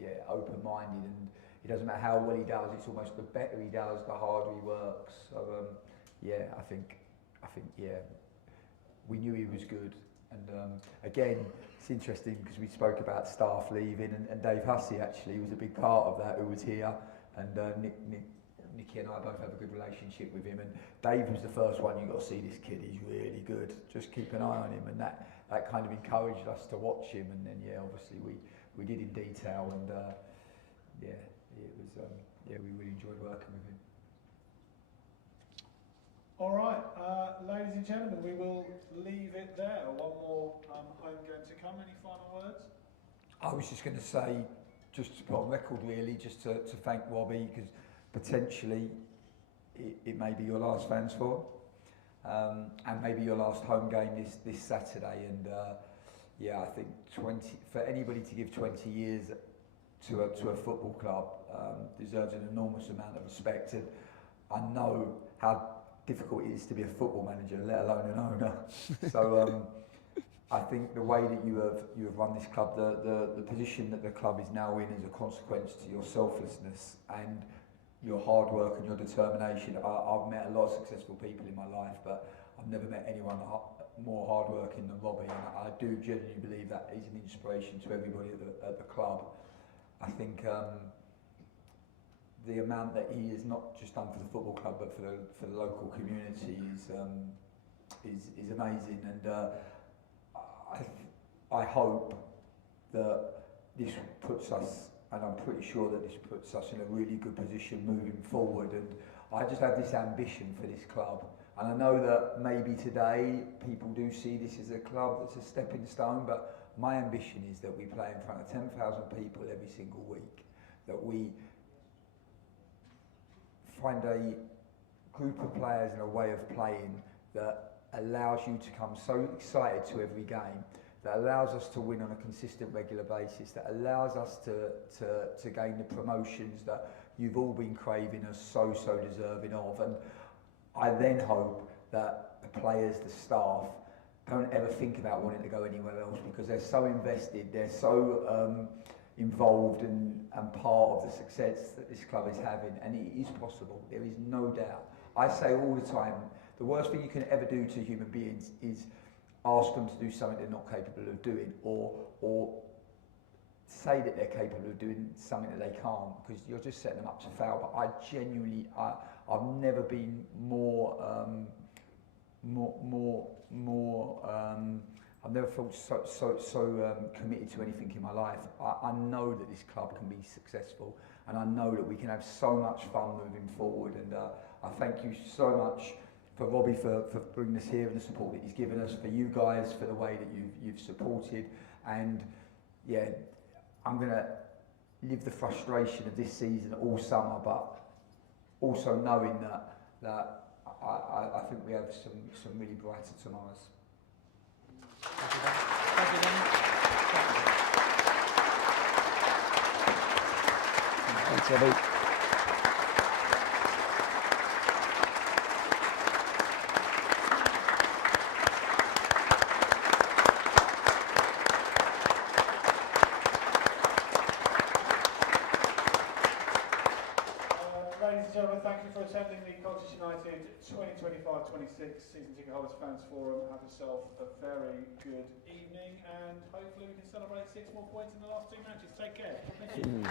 yeah, open-minded, and it doesn't matter how well he does, it's almost the better he does, the harder he works. So yeah, I think yeah, we knew he was good. And again, it's interesting because we spoke about staff leaving, and Dave Hussey actually was a big part of that, who was here. And Nicky and I both have a good relationship with him. And Dave was the first one, you got to see this kid, he's really good. Just keep an eye on him, and that kind of encouraged us to watch him. And then yeah, obviously we did in detail, and yeah, it was yeah, we really enjoyed working with him. All right, ladies and gentlemen, we will leave it there. One more home game to come. Any final words? I was just going to say, just to put on record really, just to thank Robbie, because potentially it may be your last fans forum, and maybe your last home game this Saturday. And yeah, I think for anybody to give 20 years to a football club deserves an enormous amount of respect. And I know how difficult it is to be a football manager, let alone an owner. So I think the way that you have run this club, the position that the club is now in, as a consequence to your selflessness and your hard work and your determination. I've met a lot of successful people in my life, but I've never met anyone more hardworking than Robbie, and I do genuinely believe that he's an inspiration to everybody at the club. I think the amount that he has not just done for the football club but for the local community is amazing, and I hope that this puts us, and I'm pretty sure that this puts us in a really good position moving forward. And I just have this ambition for this club, and I know that maybe today people do see this as a club that's a stepping stone, but my ambition is that we play in front of 10,000 people every single week, that we find a group of players and a way of playing that allows you to come so excited to every game, that allows us to win on a consistent, regular basis, that allows us to gain the promotions that you've all been craving us so deserving of. And I then hope that the players, the staff, don't ever think about wanting to go anywhere else, because they're so invested, they're so involved and part of the success that this club is having, and it is possible, there is no doubt. I say all the time, the worst thing you can ever do to human beings is ask them to do something they're not capable of doing, or say that they're capable of doing something that they can't, because you're just setting them up to fail. But I genuinely, I've never been I've never felt so committed to anything in my life. I know that this club can be successful, and I know that we can have so much fun moving forward. And I thank you so much for Robbie for bringing us here and the support that he's given us, for you guys for the way that you've supported. And yeah, I'm going to live the frustration of this season all summer, but also knowing that I think we have some really brighter tomorrows. Thank you, Danny. Thanks, Robbie. Ladies and gentlemen, thank you for attending the Colchester United 2025-26 Season Ticket Holders Fans Forum. Have yourself a very good evening, and hopefully we can celebrate 6 more points in the last 2 matches. Take care. Thank you.